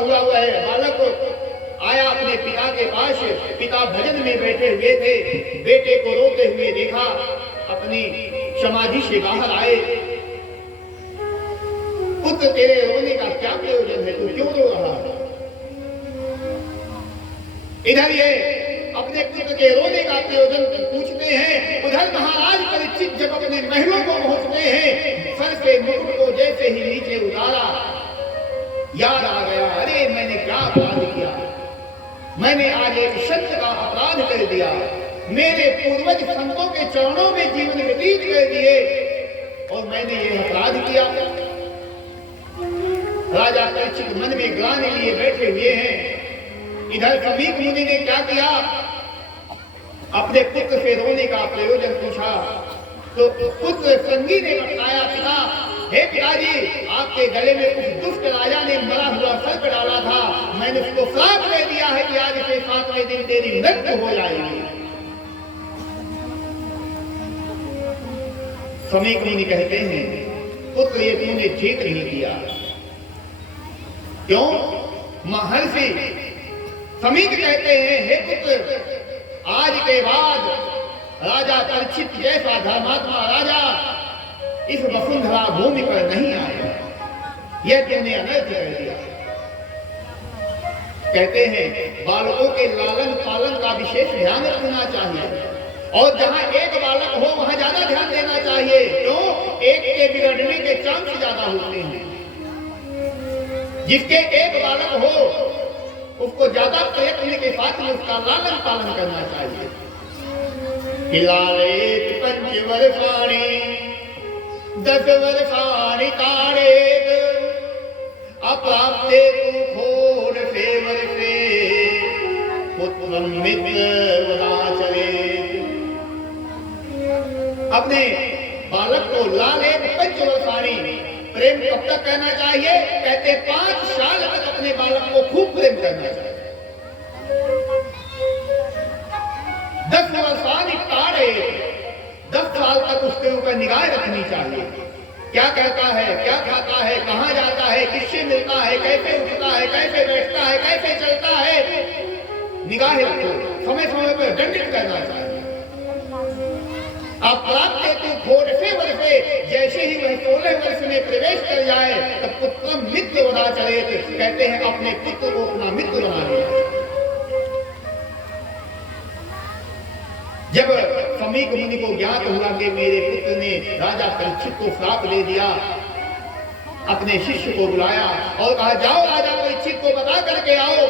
हुआ वह बालक आया अपने पिता के पास। पिता भजन में बैठे हुए थे, बेटे को रोते हुए देखा, अपनी समाधि से बाहर आए। पुत्र तेरे रोने का क्या प्रयोजन है, तू क्यों रो रहा है? इधर ये अपने पुत्र के रोने का प्रयोजन पूछते हैं, उधर महाराज परीक्षित जब अपने महलों को पहुंचते हैं, सर से मुकुट को जैसे ही नीचे उतारा, याद आ गया, अरे मैंने क्या अपराध किया, मैंने आज एक संत का अपराध कर दिया, मेरे पूर्वज संतों के चरणों में जीवन व्यतीत कर दिए और मैंने ये अपराध किया। राजा परीक्षित मन में ग्लानि लिए बैठे हुए हैं। इधर समीक मुनि ने क्या किया, अपने पुत्र से रोने का प्रयोजन पूछा तो पुत्र संगी ने बताया, पिता, हे पिताजी, आपके गले में उस दुष्ट राजा ने मरा हुआ सर्प डाला था, मैंने उसको श्राप दे दिया है कि आज से 7वें दिन तेरी मृत्यु हो जाएगी। समीक मुनि कहते हैं, पुत्र ये तूने ठीक नहीं किया। क्यों? महर्षि समीक कहते हैं, हे पुत्र, आज के बाद राजा परीक्षित जैसा धर्मात्मा राजा इस वसुंधरा भूमि पर नहीं आएगा, यह तूने अनर्थ कर दिया। कहते हैं बालकों के लालन पालन का विशेष ध्यान रखना चाहिए और जहां एक बालक हो वहां ज्यादा ध्यान देना चाहिए। क्यों? एक के बिगड़ने के चांस ज्यादा होते हैं। जिसके एक बालक हो उसको ज्यादा प्रयत्न के साथ में उसका लालन पालन करना चाहिए। लालेत 5 वर्षाणि 10 वर्षाणि तारेत अप्राप्ते तु घोर फेवर से पुत्रं मित्र वदाचरेत। अपने बालक को लालेत 5 वर्षाणि, प्रेम कब तक करना चाहिए? कहते 5 साल तक अपने बालक को खूब प्रेम करना चाहिए। 10 वर्षाणि तारेत, 10 साल तक उसके ऊपर निगाह रखनी चाहिए। क्या कहता है, क्या खाता है, कहां जाता है, किससे मिलता है, कैसे उठता है, कैसे बैठता है, कैसे चलता है, निगाह रखो। समय समय पर दंडित करना चाहिए। आप प्राप्त हेतु घोर से वर्षे, जैसे ही वह 16 वर्ष में प्रवेश कर जाए तब पुत्र मित्र बना चले। कहते हैं अपने पुत्र को अपना मित्र बना लिया। जब समीक मुनि को ज्ञात हुआ कि मेरे पुत्र ने राजा परीक्षित को श्राप दे दिया, अपने शिष्य को बुलाया और कहा, जाओ राजा परीक्षित को बता करके आओ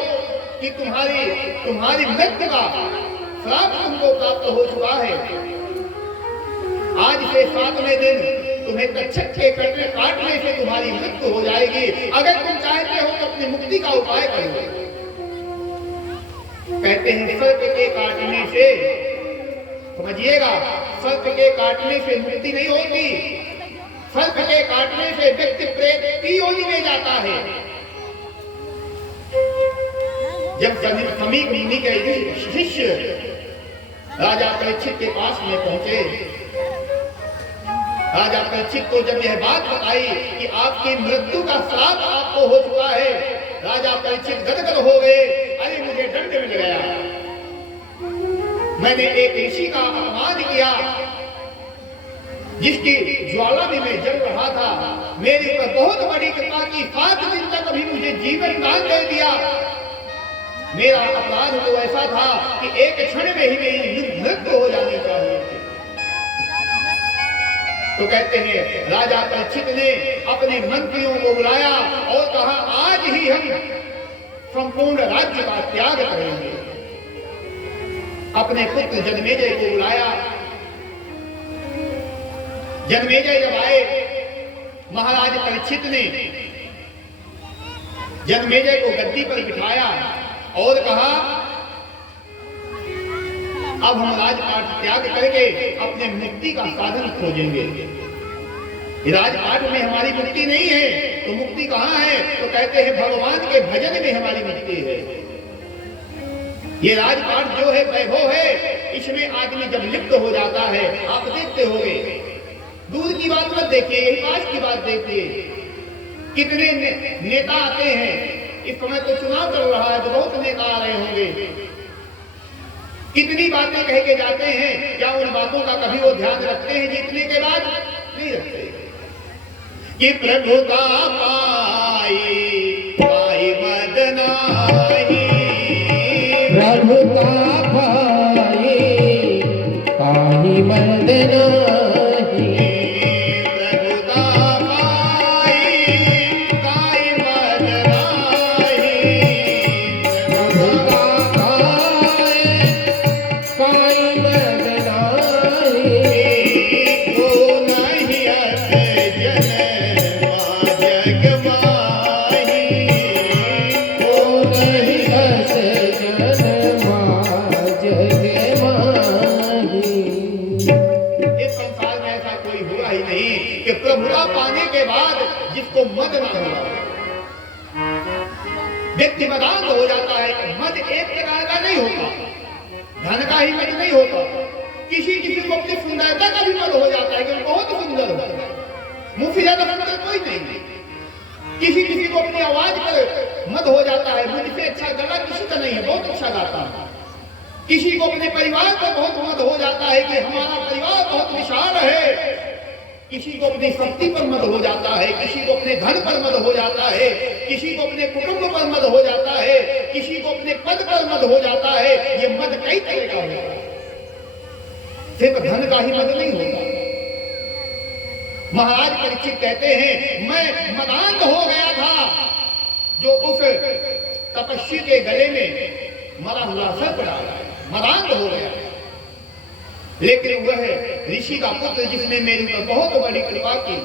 कि तुम्हारी मृत्यु का श्राप तुमको प्राप्त हो चुका है। आज से 7वें दिन तुम्हें कच्छप के काटने से तुम्हारी मृत्यु हो जाएगी। अगर तुम चाहते हो तो अपनी मुक्ति का उपाय करो। कहते हैं सर्प के काटने से, समझिएगा, सर्प के काटने से मुक्ति नहीं होती। सर्प के काटने से व्यक्ति प्रेत की योनि में जाता है। जब समीक मुनि के शिष्य राजा परीक्षित के पास में पहुंचे, राजा परीक्षित को जब यह बात बताई कि आपकी मृत्यु का श्राप आपको हो चुका है, राजा परीक्षित गदगद हो गए। अरे मुझे दंड मिल गया, मैंने एक ऋषि का अपमान किया जिसकी ज्वाला में मैं जल रहा था, मेरे पर बहुत बड़ी कृपा की, 7 दिन तक अभी मुझे जीवन दान दे दिया। मेरा अपराध तो ऐसा था कि एक क्षण में ही मेरी मृत्यु हो जानी चाहिए। तो कहते हैं राजा परीक्षित ने अपने मंत्रियों को बुलाया और कहा, आज ही हम संपूर्ण राज्य का त्याग करेंगे। अपने पुत्र जन्मेजय को बुलाया। जन्मेजय जब आए, महाराज परीक्षित ने जन्मेजय को गद्दी पर बिठाया और कहा, अब हम राजपाट त्याग करके अपने मुक्ति का साधन खोजेंगे। राजपाट में हमारी मुक्ति नहीं है तो मुक्ति कहाँ है? तो कहते हैं भगवान के भजन में हमारी मुक्ति है। ये राजपाट जो है, वैभव है, इसमें आदमी जब लिप्त हो जाता है, आप देखते होंगे, दूर की बात मत देखिए, यही पास की बात देखिए। कितने नेता आते हैं, इस समय तो चुनाव चल रहा है तो बहुत नेता आ रहे होंगे, कितनी बातें कह के जाते हैं, क्या उन बातों का कभी वो ध्यान रखते हैं जीतने के बाद? नहीं रखते। कि प्रभुता पाई पाई मद नाही, प्रभुता पाई पाई मद नाही, प्रभुता पाई पाई मद नाही, प्रभुता पाई पाई मद नाही, को नहीं अस जन्मा जग माही, ओ नहीं अस जन्मा जग माही। इस संसार में ऐसा कोई हुआ ही नहीं कि प्रभुता पाने के बाद जिसको मद न हुआ। व्यक्ति मदान हो जाता है, मद एक प्रकार का नहीं होता, धन का ही मद नहीं होता। किसी किसी को अपनी सुंदरता का भी मद हो जाता है कि बहुत सुंदर है, मुझसे ज्यादा सुंदर कोई नहीं। किसी किसी को अपनी आवाज पर मद हो जाता है, मुझसे अच्छा गला किसी का नहीं है, बहुत अच्छा गाता है। किसी को अपने परिवार पर बहुत मद हो जाता है कि हमारा परिवार बहुत विशाल है। किसी को अपनी शक्ति पर मद हो जाता है, किसी को अपने धन पर मद हो जाता है, किसी को अपने कुटुंब पर मद हो जाता है, किसी को अपने पद पर मद हो जाता है। ये मद कई तरह का होता है, सिर्फ धन का ही मद नहीं होता। महाराज परीक्षित कहते हैं, मैं मदांध हो गया था जो उस तपस्वी के गले में मरा हुआ सर्प डाला, मदांध हो गया। लेकिन वह ऋषि का पुत्र जिसने मेरे ऊपर बहुत बड़ी कृपा की,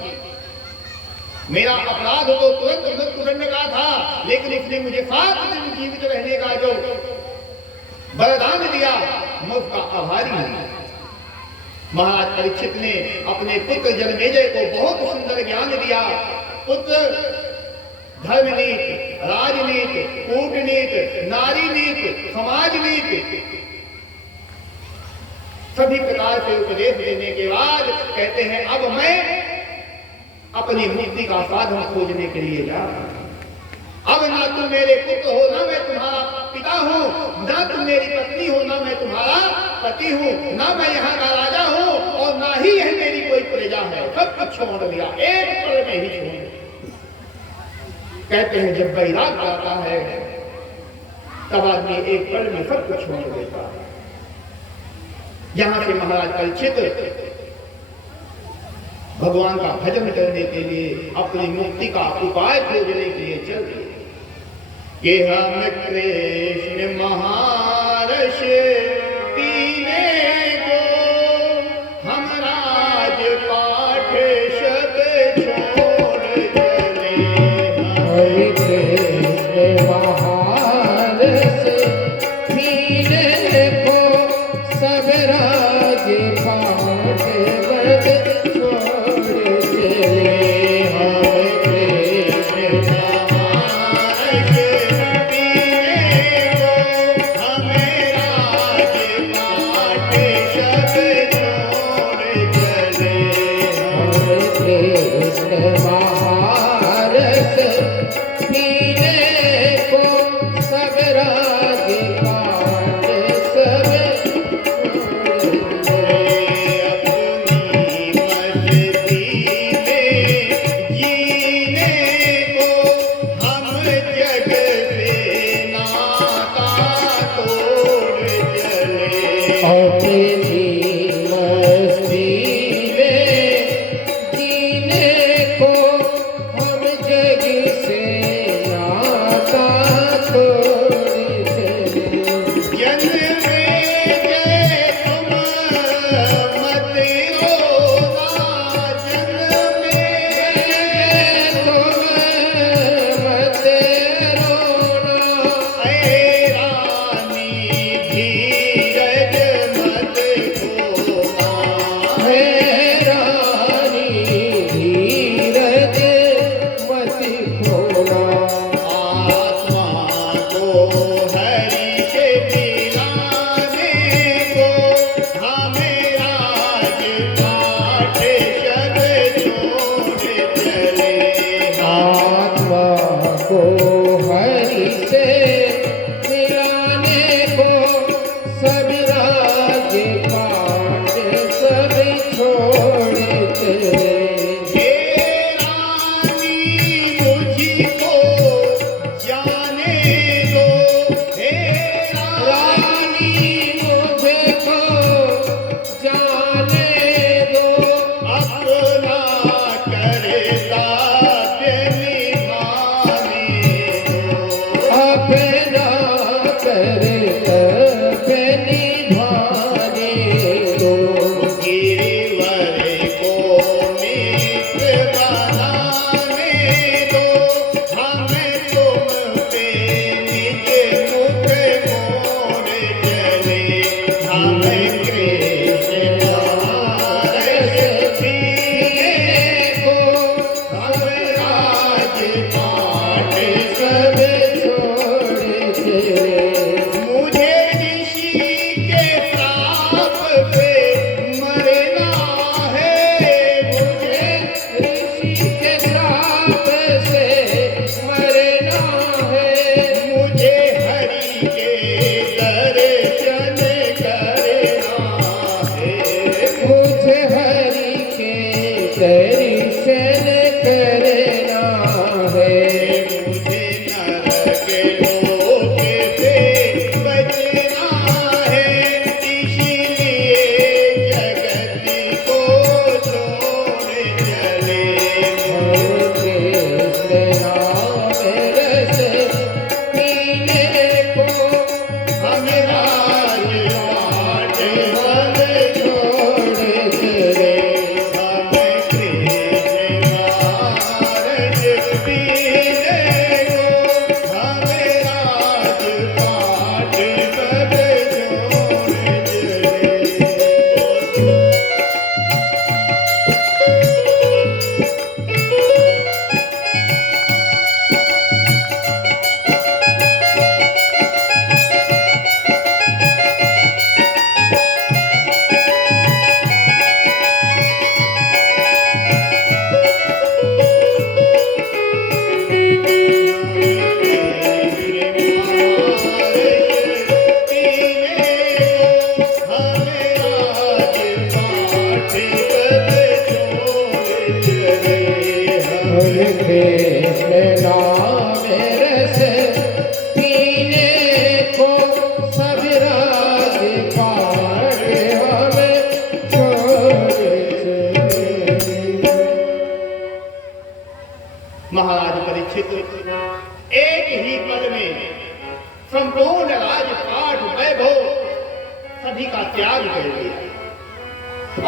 मेरा अपराध तो तुरंत मृत्युदंड का था, लेकिन उसने मुझे 7 दिन जीवित रहने का जो वरदान दिया, मैं उसका आभारी हूं। महाराज परीक्षित ने अपने पुत्र जन्मेजय को बहुत सुंदर ज्ञान दिया। पुत्र धर्मनीति, राजनीति, कूटनीति, नारी नीति, समाज नीति, सभी प्रकार से उपदेश देने के बाद कहते हैं, अब मैं अपनी मुक्ति का साधन खोजने के लिए जा रहा हूं। अब ना तुम मेरे पुत्र हो, ना मैं तुम्हारा पिता हूं, ना तुम मेरी पत्नी हो, ना मैं तुम्हारा पति हूं, ना मैं यहाँ का राजा हूं, और ना ही यह मेरी कोई प्रजा है। सब कुछ छोड़ दिया, एक पल में ही छोड़ दिया। कहते हैं जब वैराग आता है तब आदमी एक पल में सब कुछ छोड़ देता है। यहां से महाराज परीक्षित भगवान का भजन करने के लिए, अपनी मुक्ति का उपाय खोजने के लिए चल दिए कि हम कृष्ण महारस पीने को, हम राजपाट सब छोड़ चले। हरि कृष्ण महारस पीने को, सब राज पाट बद छोड़ चले। हरि कृष्ण महारस पीने को, दर्शन करना है मुझे नरक लोक से बचना है, इसलिए जगत को छोड़ चले। हरे कृष्ण नाम रस पीने को हम राजपाट वन छोड़ चले हम कृष्ण नारद पीने को, हम राजपाट सब छोड़ चले। हरे कृष्ण नाम रस पीने को सब राजपाट हम छोड़ चले। महाराज परीक्षित एक ही पल में संपूर्ण राजपाट वैभव सभी का त्याग कर दिया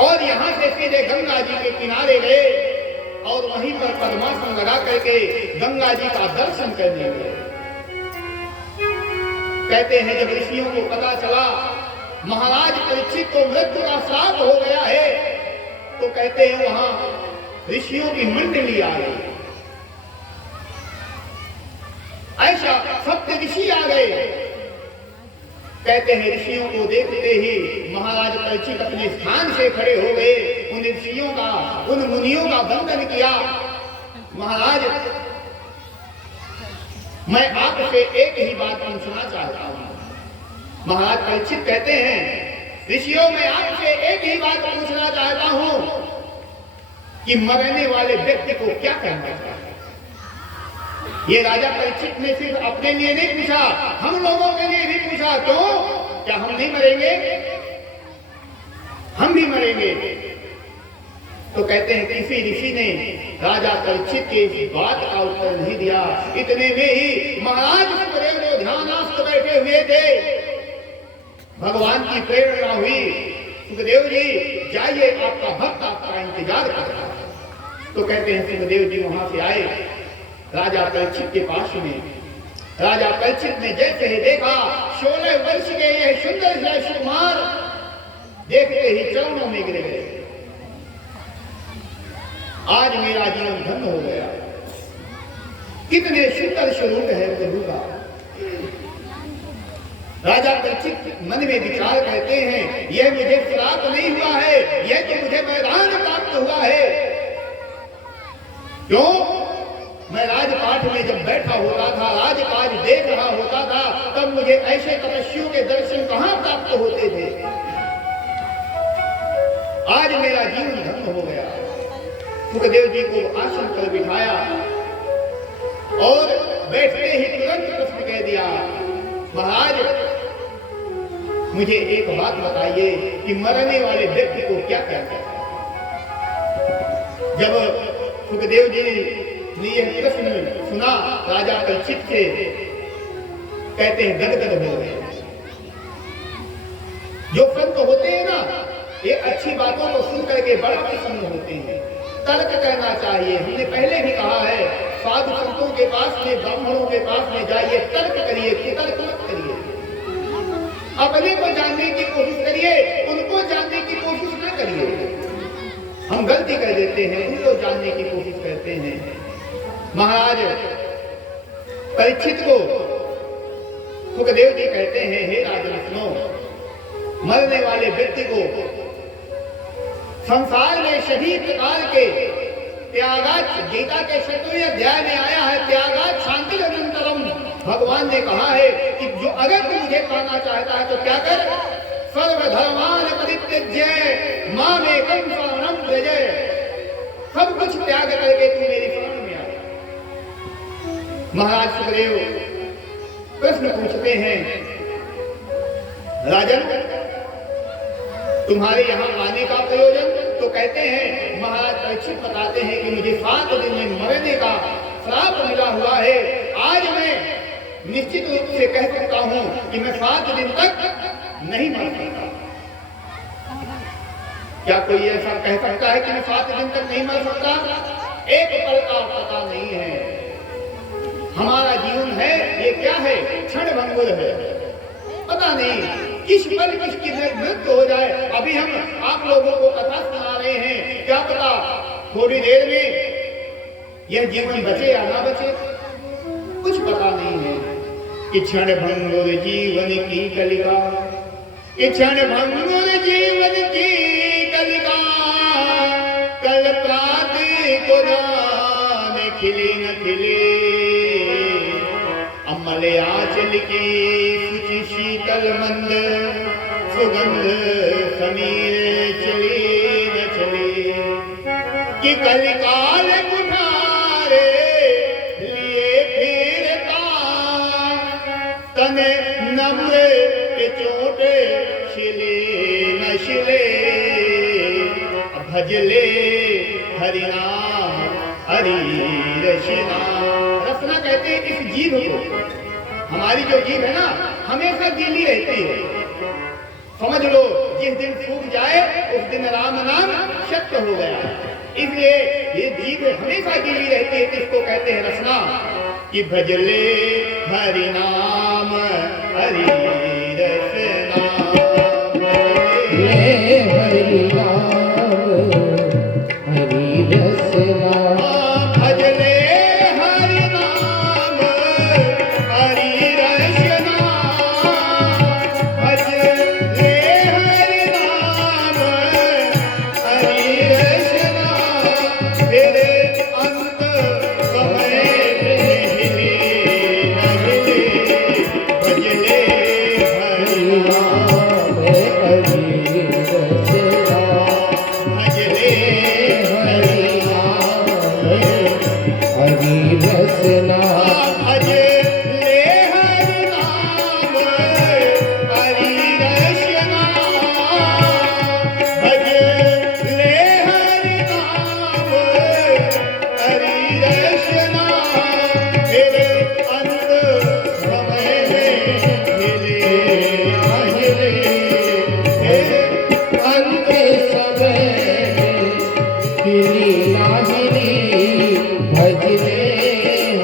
और यहाँ से सीधे गंगा जी के किनारे गए और वहीं पर पद्मासन लगा करके गंगा जी का दर्शन करने गए। कहते हैं जब ऋषियों को पता चला महाराज परीक्षित को मृत्यु का श्राप हो गया है, तो कहते हैं वहां ऋषियों की मंडली आ गई। ऐसा सप्त ऋषि आ गए। कहते हैं ऋषियों को देखते ही महाराज परीक्षित अपने स्थान से खड़े हो गए, उन ऋषियों का उन मुनियों का वंदन किया। महाराज मैं आपसे एक ही बात पूछना चाहता हूं। महाराज परीक्षित कहते हैं ऋषियों मैं आपसे एक ही बात पूछना चाहता हूं कि मरने वाले व्यक्ति को क्या करना चाहिए। ये राजा परीक्षित ने सिर्फ अपने लिए नहीं पूछा, हम लोगों के लिए भी पूछा। तो क्या हम नहीं मरेंगे? हम भी मरेंगे। तो कहते हैं किसी ऋषि ने राजा परीक्षित के इस बात का उत्तर नहीं दिया। इतने में ही महाराज सुखदेव जो ध्यानस्थ बैठे हुए थे, भगवान की प्रेरणा हुई, सुखदेव जी जाइए आपका भक्त आपका इंतजार कर रहा है। तो कहते हैं सुखदेव जी वहां से आए राजा परीक्षित के पास में। राजा परीक्षित ने जैसे ही देखा 16 वर्ष के ये सुंदर जय कुमार देखते ही चरणों में गिर गए। आज मेरा जीवन धन्य हो गया। कितने सुंदर स्वरूप है प्रभु का। राजा परीक्षित मन में विचार कहते हैं यह मुझे श्राप नहीं हुआ है, यह तो मुझे वरदान प्राप्त हुआ है। क्यों? मैं राजपाट में जब बैठा होता था, राजकाज देख रहा होता था, तब मुझे ऐसे तपस्वियों के दर्शन कहां प्राप्त होते थे। आज मेरा जीवन धन्य हो गया। सुखदेव जी को आसन पर बिठाया और बैठते ही तुरंत प्रश्न कह दिया, महाराज मुझे एक बात बताइए कि मरने वाले व्यक्ति को क्या कहते हैं। जब सुखदेव जी ने यह प्रश्न सुना राजा परीक्षित से, कहते हैं गदगद हो गए। जो संत होते हैं ना, ये अच्छी बातों को सुन करके बड़ा प्रसन्न होते हैं। तर्क करना चाहिए। हमने पहले भी कहा है साधु संतों के पास में, ब्राह्मणों के पास में जाइए, तर्क करिए, कुतर्क मत करिए। अपने को जानने की कोशिश करिए, उनको जानने की कोशिश न करिए। हम गलती कर देते हैं, उनको जानने की कोशिश करते हैं। महाराज परीक्षित को सुखदेव जी कहते हैं, हे राजन सुनो, मरने वाले व्यक्ति को संसार में सभी प्रकार के त्यागात, गीता के 7वें अध्याय में आया है, त्यागात शांति अनंतरम। भगवान ने कहा है कि जो अगर तू मुझे पाना चाहता है तो क्या कर, सर्वधर्मान परित्यज्य मामेकं शरणं व्रज। महाराज सुखदेव प्रश्न पूछते हैं, राजन तुम्हारे यहाँ आने का प्रयोजन? तो कहते हैं, महाराज परीक्षित बताते हैं कि मुझे 7 दिन में मरने का श्राप मिला हुआ है। आज मैं निश्चित रूप से कह सकता हूं कि मैं 7 दिन तक नहीं मर सकता। क्या कोई ऐसा कह सकता है कि मैं 7 दिन तक नहीं मर सकता? एक पल का पता नहीं है। हमारा जीवन है ये क्या है? क्षण भंगुर है, पता नहीं किस पल किसकी मृत्यु हो जाए। अभी हम आप लोगों को कथा सुना रहे हैं, क्या पता थोड़ी देर में यह जीवन बचे या ना बचे, कुछ पता नहीं है। कि क्षण भंगुर जीवन की कलिका, कि क्षण भंगुर जीवन की कलिका, कल प्रातः को जाने खिले न खिले, अमल आंचल की शुचि शीतल मंद, सुगंध समीर चले न चले, कि कलिकाल कुठारे लिए फिरता, तन नम्र के चोटे शिले न शिले, भजले हरि नाम हरि रचना। रचना कहते हैं इस जीव को, हमारी जो जीव है ना हमेशा गीली रहती है। समझ लो जिस दिन सूख जाए उस दिन राम नाम सत्य हो गया। इसलिए ये जीव हमेशा गीली रहती है। इसको कहते हैं रचना। कि भजले हरि नाम हरि रचना, हरि नाम हरि रचना, भजले हरि नाम हरि रचना, भजले हरि नाम हरि रचना, मेरे अंत समय हिले न हिले, भजले हरि नाम हरि रचना, भजले हरि नाम हरि रचना, भजले हरि नाम हरि रचना, भजले हरि नाम हरि रचना, मेरे अंत समय में हिले न हिले, मेरे अंत समय हिली ना हिली, भजले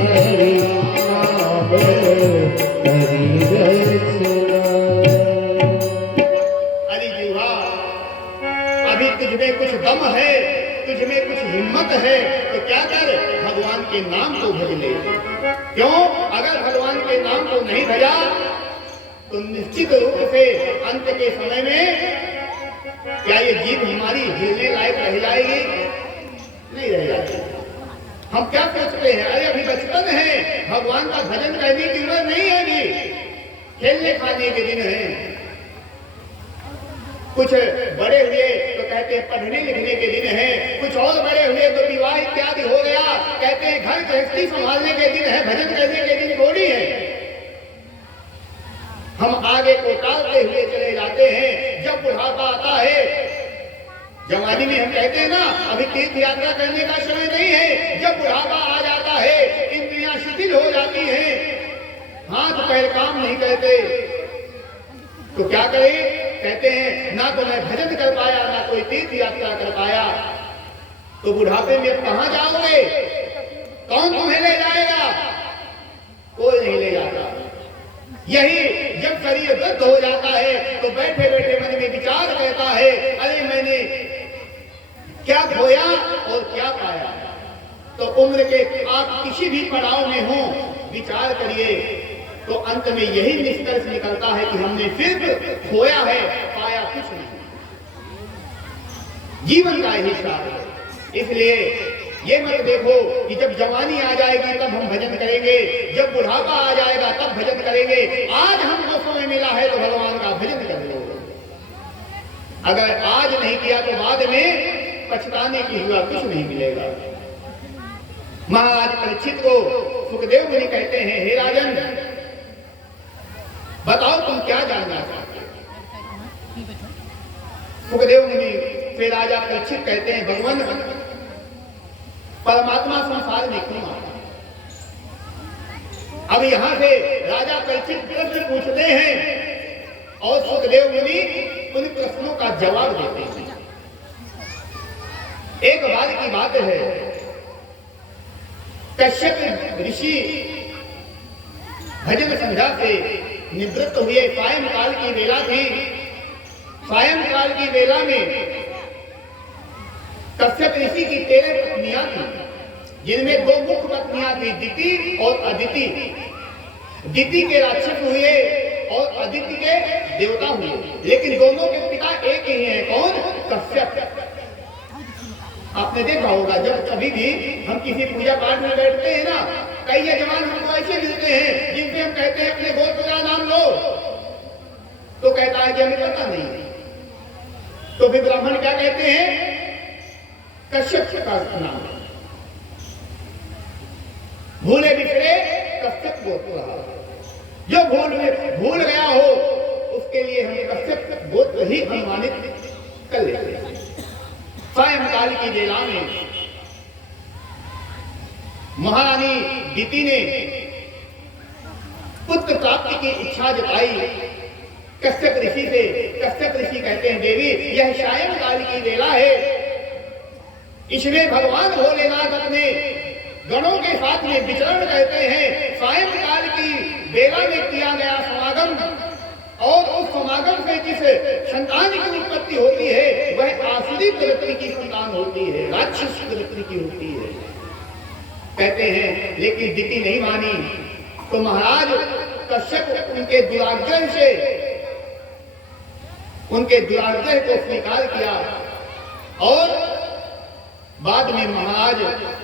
हरि नाम हरि रचना। अरे जीवा, अभी तुझमें कुछ दम है, तुझमें कुछ हिम्मत है, तो क्या कर, भगवान के नाम को भज ले। क्यों? अगर भगवान के नाम को नहीं भजा तो निश्चित रूप से अंत के समय में क्या ये जीव हमारी झेलने लायक रह जाएगी? नहीं रह जाएगी। हम क्या सोचते हैं, अरे अभी बचपन है, भगवान का भजन करने की उम्र नहीं है, अभी खेलने खाने के दिन है। कुछ बड़े हुए तो कहते हैं पढ़ने लिखने के दिन है, कुछ और बड़े हुए तो विवाह इत्यादि हो गया, कहते हैं घर गृहस्थी संभालने के दिन है, भजन करने के दिन थोड़ी है। हम आगे को टालते हुए चले जाते हैं। जब बुढ़ापा आता है, जवानी में हम कहते हैं ना अभी तीर्थ यात्रा करने का समय नहीं है, जब बुढ़ापा आ जाता है, इंद्रियां शिथिल हो जाती हैं, हाथ पैर काम नहीं करते, तो क्या करें? कहते हैं ना तो मैं भजन कर पाया, ना कोई तीर्थ यात्रा कर पाया, तो बुढ़ापे में कहां जाओगे? कौन तुम्हें ले जाएगा? कोई नहीं ले जाता। यही जब शरीर वृद्ध हो जाता है तो बैठे बैठे मन में विचार करता है, अरे मैंने क्या खोया और क्या पाया। तो उम्र के आप किसी भी पड़ाव में हो, विचार करिए, तो अंत में यही निष्कर्ष निकलता है कि हमने सिर्फ खोया है, पाया कुछ नहीं। जीवन का यही सार है। इसलिए ये मत देखो कि जब जवानी आ जाएगी तब हम भजन करेंगे, जब बुढ़ापा आ जाएगा तब भजन करेंगे। आज हमको समय मिला है तो भगवान का भजन कर लो। अगर आज नहीं किया तो बाद में पछताने की हुआ कुछ नहीं मिलेगा। महाराज परीक्षित को सुखदेव मुनि कहते हैं, हे राजन, बताओ तुम क्या जानना चाहते हो। सुखदेव मुनि से राजा परीक्षित कहते हैं, भगवान, परमात्मा संसार में क्यों आता? अब यहां से राजा परीक्षित प्रश्न पूछते हैं और सुखदेव मुनि उन प्रश्नों का जवाब देते हैं। एक बार की बात है, कश्यप ऋषि भजन संध्या से निवृत्त हुए। सायंकाल की वेला थी। सायंकाल की वेला में कश्यप ऋषि की 13 पत्नियां थी, जिनमें 2 मुख्य पत्नियां थी, दिति और अदिति। दिति के राक्षस हुए और अदिति के देवता हुए, लेकिन दोनों के पिता एक ही हैं। कौन? कश्यप। आपने देखा होगा, जब कभी भी हम किसी पूजा पाठ में बैठते हैं ना, कई जवान हमको ऐसे मिलते हैं जिनसे हम कहते हैं अपने गोत्र का नाम लो, तो कहता है कि हमें पता नहीं। तो फिर ब्राह्मण क्या कहते हैं? कश्यप का नाम। भूले बिखरे कश्यप गोत्र। जो भूल गया हो उसके लिए हम कश्यप गोत्र ही अनुमानित कर लेते हैं। सायंकाल की वेला में महारानी दिति ने पुत्र प्राप्ति की इच्छा जताई कश्यप ऋषि से। कश्यप ऋषि कहते हैं, देवी, यह सायंकाल की वेला है, इसमें भगवान भोलेनाथ अपने गणों के साथ में विचरण करते हैं। सायंकाल की वेला में किया गया समागम और उस समागम से जिस संतान की उत्पत्ति होती है वह आसुरी प्रवृत्ति की संतान होती है, राक्षस प्रवृत्ति की होती है। कहते हैं, लेकिन दिति नहीं मानी, तो महाराज कश्यप उनके दुराग्रह को स्वीकार किया। और बाद में महाराज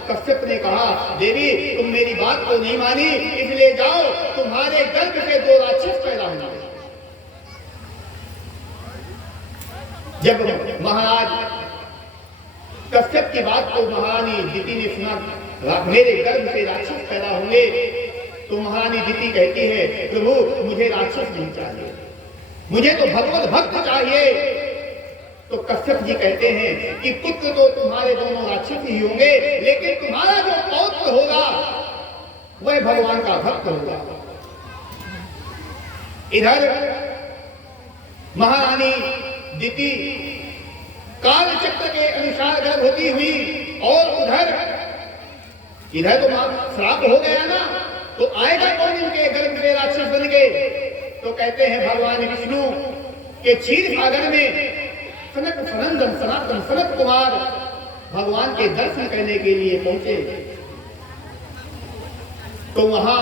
कश्यप ने कहा, देवी, तुम मेरी बात को नहीं मानी, इसलिए जाओ, तुम्हारे गर्भ से 2 राक्षस पैदा होंगे। जब महाराज कश्यप की बात को महारानी दिति ने सुना, मेरे गर्भ से राक्षस पैदा होंगे, तो महारानी दिति कहती है, प्रभु, मुझे राक्षस नहीं चाहिए, मुझे तो भगवत भक्त चाहिए। तो कश्यप जी कहते हैं कि पुत्र तो तुम्हारे दोनों राक्षस ही होंगे, लेकिन तुम्हारा जो पौत्र होगा वह भगवान का भक्त होगा। इधर महारानी दिति काल चक्र के अनुसार गर्भवती हुई और इधर तो श्राप हो गया ना, तो आएगा कौन इनके गर्भ से राक्षस बन के? तो कहते हैं भगवान विष्णु के क्षीर सागर में सनक सनंदन सनातन सनत कुमार भगवान के दर्शन करने के लिए पहुंचे। तो वहां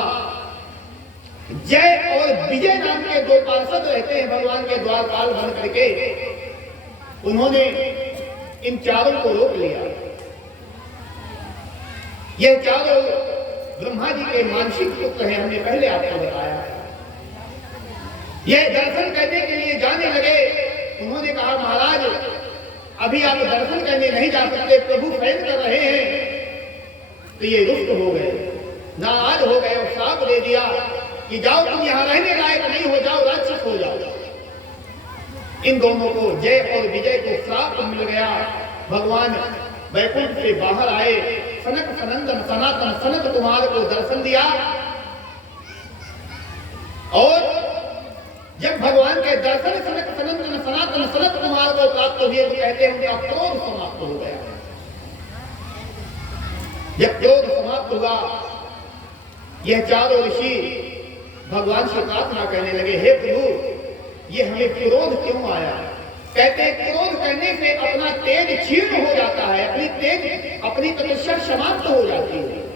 जय और विजय नाम के 2 पार्षद रहते हैं भगवान के द्वारपाल बन करके। उन्होंने इन चारों को रोक लिया। यह चारों ब्रह्मा जी के मानसिक पुत्र हैं, हमने पहले आपको बताया। यह दर्शन करने के लिए जाने लगे। उन्होंने कहा, महाराज, अभी आप दर्शन करने नहीं जा सकते, प्रभु शयन कर रहे हैं। तो ये रुष्ट हो गए, नाराज हो गए और श्राप दे दिया कि जाओ, तुम यहां रहने लायक नहीं हो, जाओ, राक्षस हो जाओ। इन दोनों को, जय और विजय को, श्राप मिल गया। भगवान वैकुंठ से बाहर आए, सनक सनंदन सनातन सनत कुमार को दर्शन दिया। और जब भगवान के दर्शन सनक सनंदन सनातन सनत कुमार को प्राप्त हुए, तो कहते हैं उनका क्रोध समाप्त हो गया। जब क्रोध समाप्त हुआ, यह चारों ऋषि भगवान से प्रार्थना करने लगे, हे प्रभु, ये हमें क्रोध क्यों आया? कहते हैं, क्रोध करने से अपना तेज क्षीण हो जाता है, अपनी तपस्या समाप्त हो जाती है।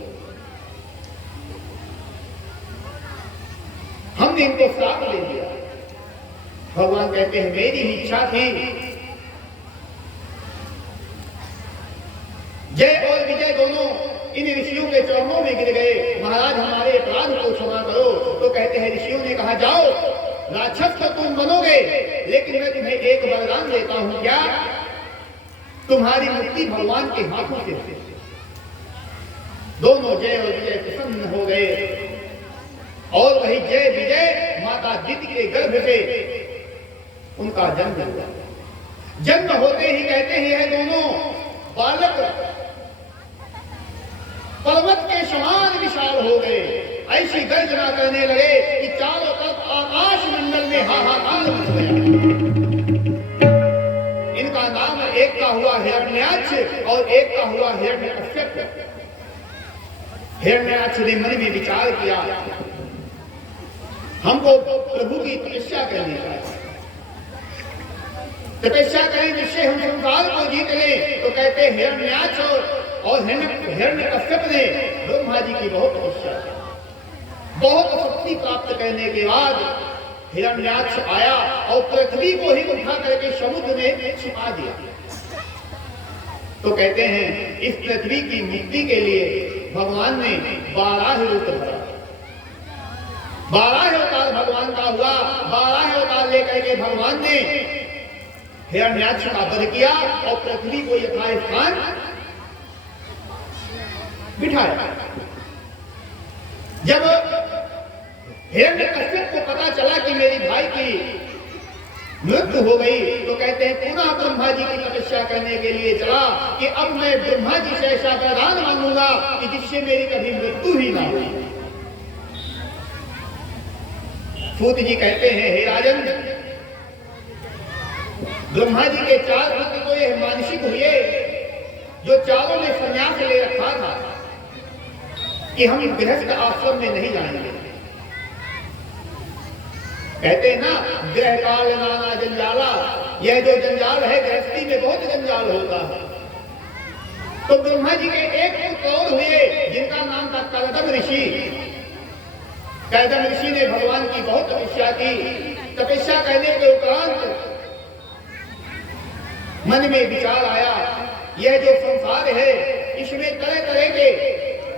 हमने इनको श्राप दे दिया। भगवान कहते हैं, मेरी इच्छा थी जय और विजय दोनों इन ऋषियों के चरणों में गिर गए। महाराज, हमारे अपराध को क्षमा करो। तो कहते हैं, ऋषियों ने कहा, जाओ, राक्षस तो तुम बनोगे, लेकिन मैं तुम्हें एक वरदान देता हूं। क्या? तुम्हारी मुक्ति भगवान के हाथों से। दोनों जय और विजय प्रसन्न हो गए और वही जय विजय माता दिति के गर्भ से उनका जन्म हुआ। जन्म होते ही कहते ही है दोनों बालक पर्वत के समान विशाल हो गए। ऐसी गर्जना करने लगे कि चारों तरफ आकाश मंडल में हाहाकार मच गया। इनका नाम एक का हुआ हिरण्याक्ष और एक का हुआ हिरण्यकश्यप। हिरण्याक्ष ने मन में विचार किया, हमको प्रभु की तपस्या करनी चाहिए, तपस्या करें जिससे हम संसार को जीत लें। तो कहते हिरण्याक्ष और हिरण्यकश्यप ने ब्रह्मा जी की बहुत तपस्या की। बहुत शक्ति प्राप्त करने के बाद हिरण्याक्ष आया और पृथ्वी को ही उठा करके समुद्र में छिपा दिया। तो कहते हैं इस पृथ्वी की मुक्ति के लिए भगवान ने 12 रूप धरा। 12 अवतार भगवान का हुआ। 12 अवतार लेकर के भगवान ने हिरण्याक्ष का वध किया और पृथ्वी को यथास्थान बिठाया। जब हिरण्यकश्यप को पता चला कि मेरी भाई की मृत्यु हो गई तो कहते हैं पुनः ब्रह्मा जी की तपस्या करने के लिए चला कि अब मैं ब्रह्मा जी से ऐसा वरदान मांगूंगा कि जिससे मेरी कभी मृत्यु ही ना हो। सूत जी कहते हैं हे राजन, ब्रह्मा जी के 4 पुत्र तो यह मानसिक हुए जो चारों ने संन्यास ले रखा था कि हम गृहस्थ आश्रम में नहीं जाएंगे। कहते हैं ना ग्रह काल नाना जंजाला, यह जो जंजाल है गृहस्थी में बहुत जंजाल होता है। तो ब्रह्मा जी के एक पुत्र और हुए जिनका नाम था कर्दम ऋषि। कर्दम ऋषि ने भगवान की बहुत तपस्या की। तपस्या करने के उपरांत मन में विचार आया, यह जो संसार है इसमें तरह तरह के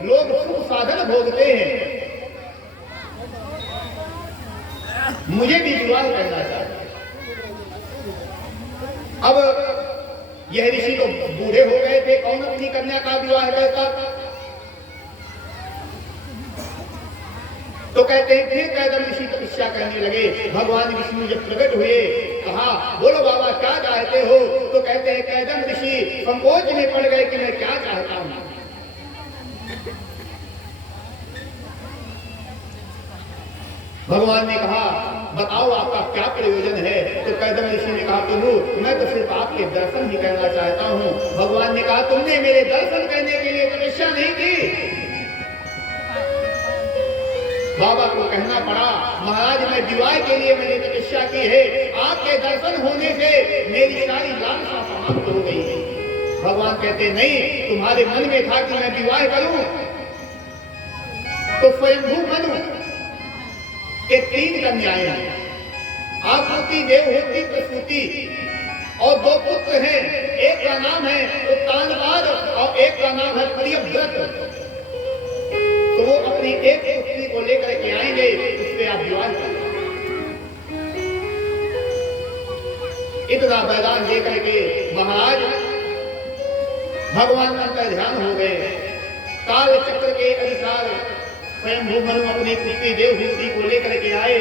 लोग सुख साधन भोगते हैं, मुझे भी विवाह करना चाहिए। अब यह ऋषि तो बूढ़े हो गए थे, कौन अपनी कन्या का विवाह करता। तो कहते हैं फिर कर्दम ऋषि तपस्या करने लगे। भगवान विष्णु जब प्रकट हुए कहा बोलो बाबा क्या चाहते हो। तो कहते हैं कर्दम ऋषि संकोच में पड़ गए कि मैं क्या चाहता हूं। भगवान ने कहा बताओ आपका क्या प्रयोजन है। तो कर्दम ऋषि ने कहा प्रभु मैं तो सिर्फ आपके दर्शन ही करना चाहता हूँ। भगवान ने कहा तुमने मेरे दर्शन करने के लिए तपस्या नहीं की। बाबा को कहना पड़ा महाराज मैं विवाह के लिए मैंने तपस्या की है, आपके दर्शन होने से मेरी सारी लालसा समाप्त हो गई। भगवान कहते नहीं, तुम्हारे मन में था कि मैं विवाह करूं तो स्वयंभू मनु के 3 कन्याएं हैं, आकृति देवहूति प्रसूति और 2 पुत्र हैं। एक का नाम है उत्तानपाद और एक का नाम है प्रियव्रत। तो वो अपनी एक पुत्री को लेकर के आएंगे, उससे आप विवाह करें। इतना वरदान लेकर के महाराज भगवान का ध्यान हो गए। काल चक्र के अनुसार स्वयंभू मनु अपनी पुत्री देवहूति को लेकर के आए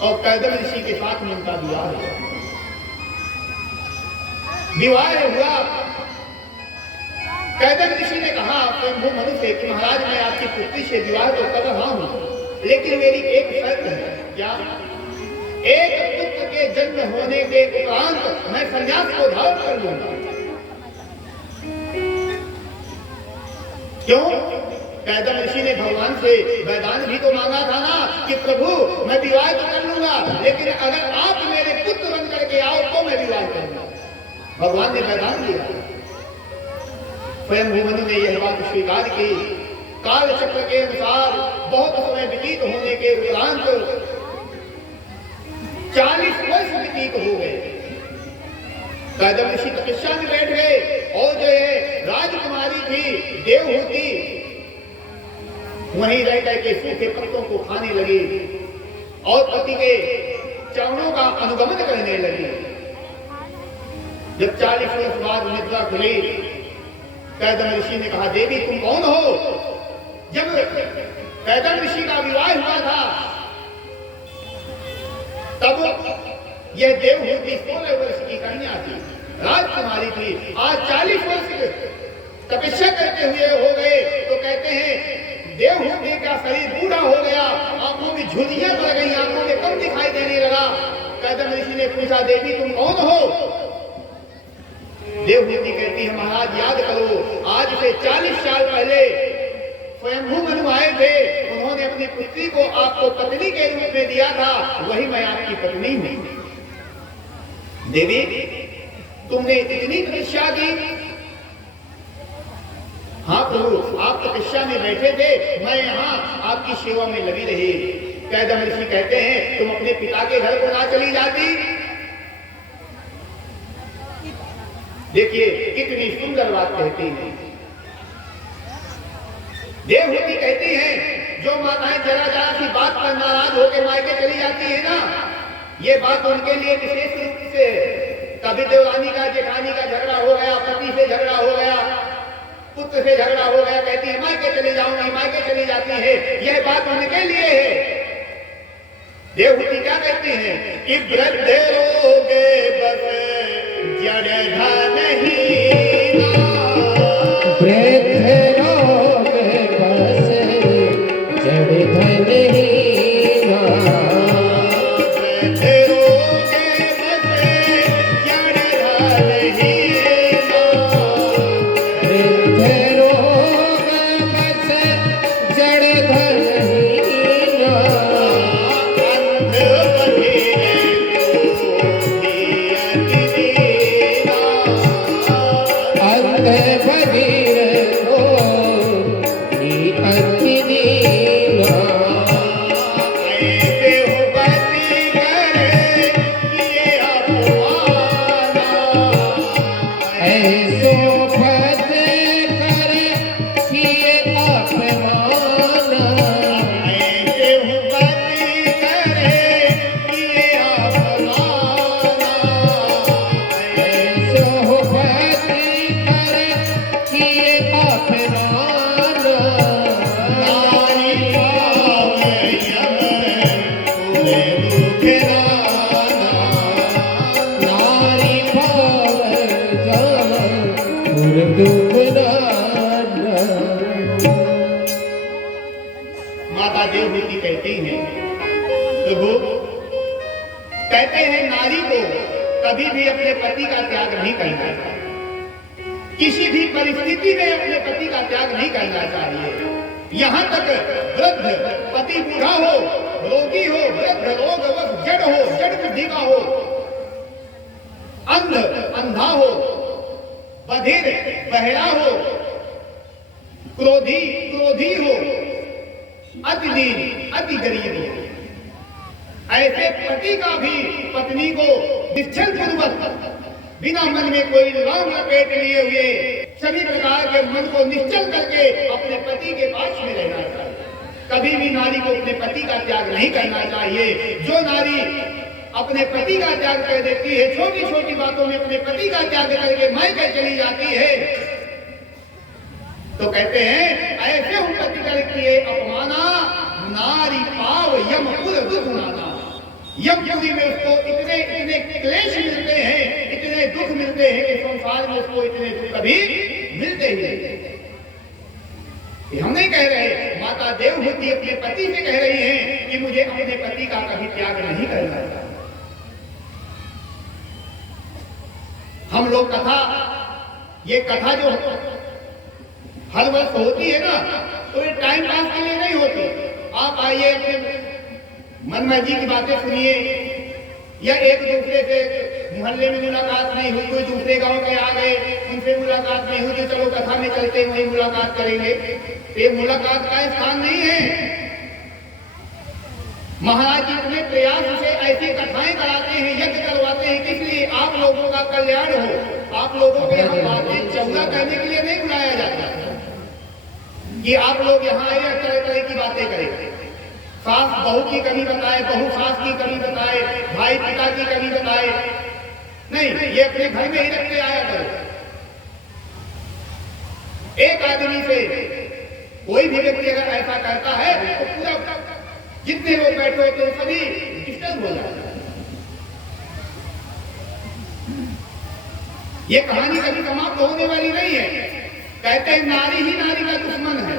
और कर्दम ऋषि के साथ उनका विवाह हुआ। विवाह हुआ। कर्दम ऋषि ने कहा स्वयंभू मनु से कि महाराज मैं आपकी पुत्री से विवाह तो कर रहा हूं, लेकिन मेरी एक शर्त है। क्या? एक पुत्र के जन्म होने के उपरांत मैं संन्यास को धारण कर लूंगा। क्यों? कर्दम ऋषि ने भगवान से वरदान भी तो मांगा था ना कि प्रभु मैं विवाह तो कर लूंगा, लेकिन अगर आप मेरे पुत्र बन करके आओ तो मैं विवाह करूंगा। भगवान ने वरदान दिया। स्वयं मनु ने यह बात स्वीकार की। काल चक्र के अनुसार बहुत समय व्यतीत होने के उपरांत 40 वर्ष व्यतीत हो गए। कर्दम ऋषि तपस्या में बैठ गए और जो है राजकुमारी थी देवहूति वहीं रह करके सूखे पत्तों को खाने लगी और पति के चरणों का अनुगमन करने लगी। जब 40 वर्ष बाद निद्रा खुली कैदम ऋषि ने कहा, देवी तुम कौन हो? जब कैदम ऋषि का विवाह हुआ था तब यह देवहूति 16 वर्ष की कन्या थी, राजकुमारी थी। आज 40 वर्ष तपस्या करते हुए हो गए तो कहते हैं देवहूति का शरीर बूढ़ा हो गया, आंखों में झुर्रियां पड़ गई, आंखों में कम दिखाई देने लगा। कैदम ऋषि ने पूछा, देवी तुम कौन हो? देवहूति कहती है, महाराज याद करो, आज से 40 साल पहले स्वयंभू मनु आए थे, उन्होंने अपनी पुत्री को आपको पत्नी के रूप में दिया था, वही मैं आपकी पत्नी हूं। देवी तुमने इतनी तपस्या की? हाँ प्रभु, आप तपस्या में बैठे थे, मैं यहाँ आपकी सेवा में लगी रही। कैदम ऋषि कहते हैं, तुम अपने पिता के घर को ना चली जाती? देखिए कितनी सुंदर बात कहती है। देवहूति कहती है, जो माताएं जरा जरा सी बात पर नाराज होकर मायके चली जाती है ना, ये बात उनके लिए विशेष रूप से, कभी देवरानी का जेठानी का झगड़ा हो गया, पति से झगड़ा हो गया, पुत्र से झगड़ा हो गया, कहती है मायके चली जाऊंगी, मायके चली जाती है, यह बात उनके लिए है। देवहूति क्या कहती हैं कि वृद्ध रोगे बस जड़ धन हीना, वृद्ध रोग बस जड़ धन हीना, वृद्ध रोगे बस जड़ धन हीना, वृद्ध रोग बस जड़ धन हीना, अंध बधिर को ही अति दीना, ऐसे हो पति करे ये अपमाना, ऐसो पद करे किए अपमाना, ऐसे हो पति करे ये अपमाना, ऐसो पद करे किए अपमाना, नारी पावे पूरे दुख नाना, नारी भाव जान दुख नाना। माता देवहूति कहती हैं, प्रभु कहते हैं नारी को कभी भी अपने पति का त्याग नहीं करना चाहिए, किसी भी परिस्थिति में अपने पति का त्याग नहीं करना चाहिए। यहाँ तक वृद्ध पति बूढ़ा हो, रोगी हो, वृद्ध रोग जड़ हो, जड़ बुद्धि का हो, अंध अंधा हो, बधिर बहरा हो, क्रोधी हो, अति दीन अति गरीब हो, ऐसे पति का भी पत्नी को निश्चल पूर्वक बिना मन में कोई राम लपेट लिए हुए सभी प्रकार के मन को निश्चल करके अपने पति के पास में रहना चाहिए। कभी भी नारी को अपने पति का त्याग नहीं करना चाहिए। जो नारी अपने पति का त्याग कर देती है, छोटी छोटी बातों में अपने पति का त्याग करके मायके चली जाती है, तो कहते हैं ऐसे हम पति करती है अपमाना, नारी पाव यमपुर दुख नाना। यमपुरी में उसको इतने इतने क्लेश मिलते हैं, इतने दुख मिलते हैं कि संसार में उसको इतने दुख कभी मिलते ही नहीं। ये हम नहीं कह रहे, माता देवहूति अपने पति से कह रही हैं कि मुझे अपने पति का कभी त्याग नहीं करना चाहिए। हम लोग कथा, ये कथा जो हर वर्ष होती है ना, तो ये टाइम पास के लिए नहीं होती। आप आइए अपने मनमर्जी जी की बातें सुनिए, या एक दूसरे से मोहल्ले में मुलाकात नहीं हुई, कोई दूसरे गांव के आ गए, उनसे मुलाकात नहीं हुई, तो चलो कथा में चलते वहीं मुलाकात करेंगे। ये मुलाकात का स्थान नहीं है। महाराज जी इतने प्रयास से ऐसी कथाएं कराते हैं, यज्ञ करवाते हैं, किस लिए? आप लोगों का कल्याण हो। आप लोगों के यहाँ बातें चौड़ा करने के लिए नहीं बुलाया जाता कि आप लोग यहाँ आए तरह तरह की बातें करें, सास बहू की कमी बताए, बहू सास की कमी बताए, भाई पिता की कमी बताए। नहीं, ये अपने घर में ही रख के आया करो। एक आदमी से कोई भी व्यक्ति अगर ऐसा करता है तो पूरा जितने लोग बैठे होते हैं सभी डिस्टर्ब हो जाते हैं। ये कहानी कभी समाप्त होने वाली नहीं है। कहते हैं नारी ही नारी का दुश्मन है,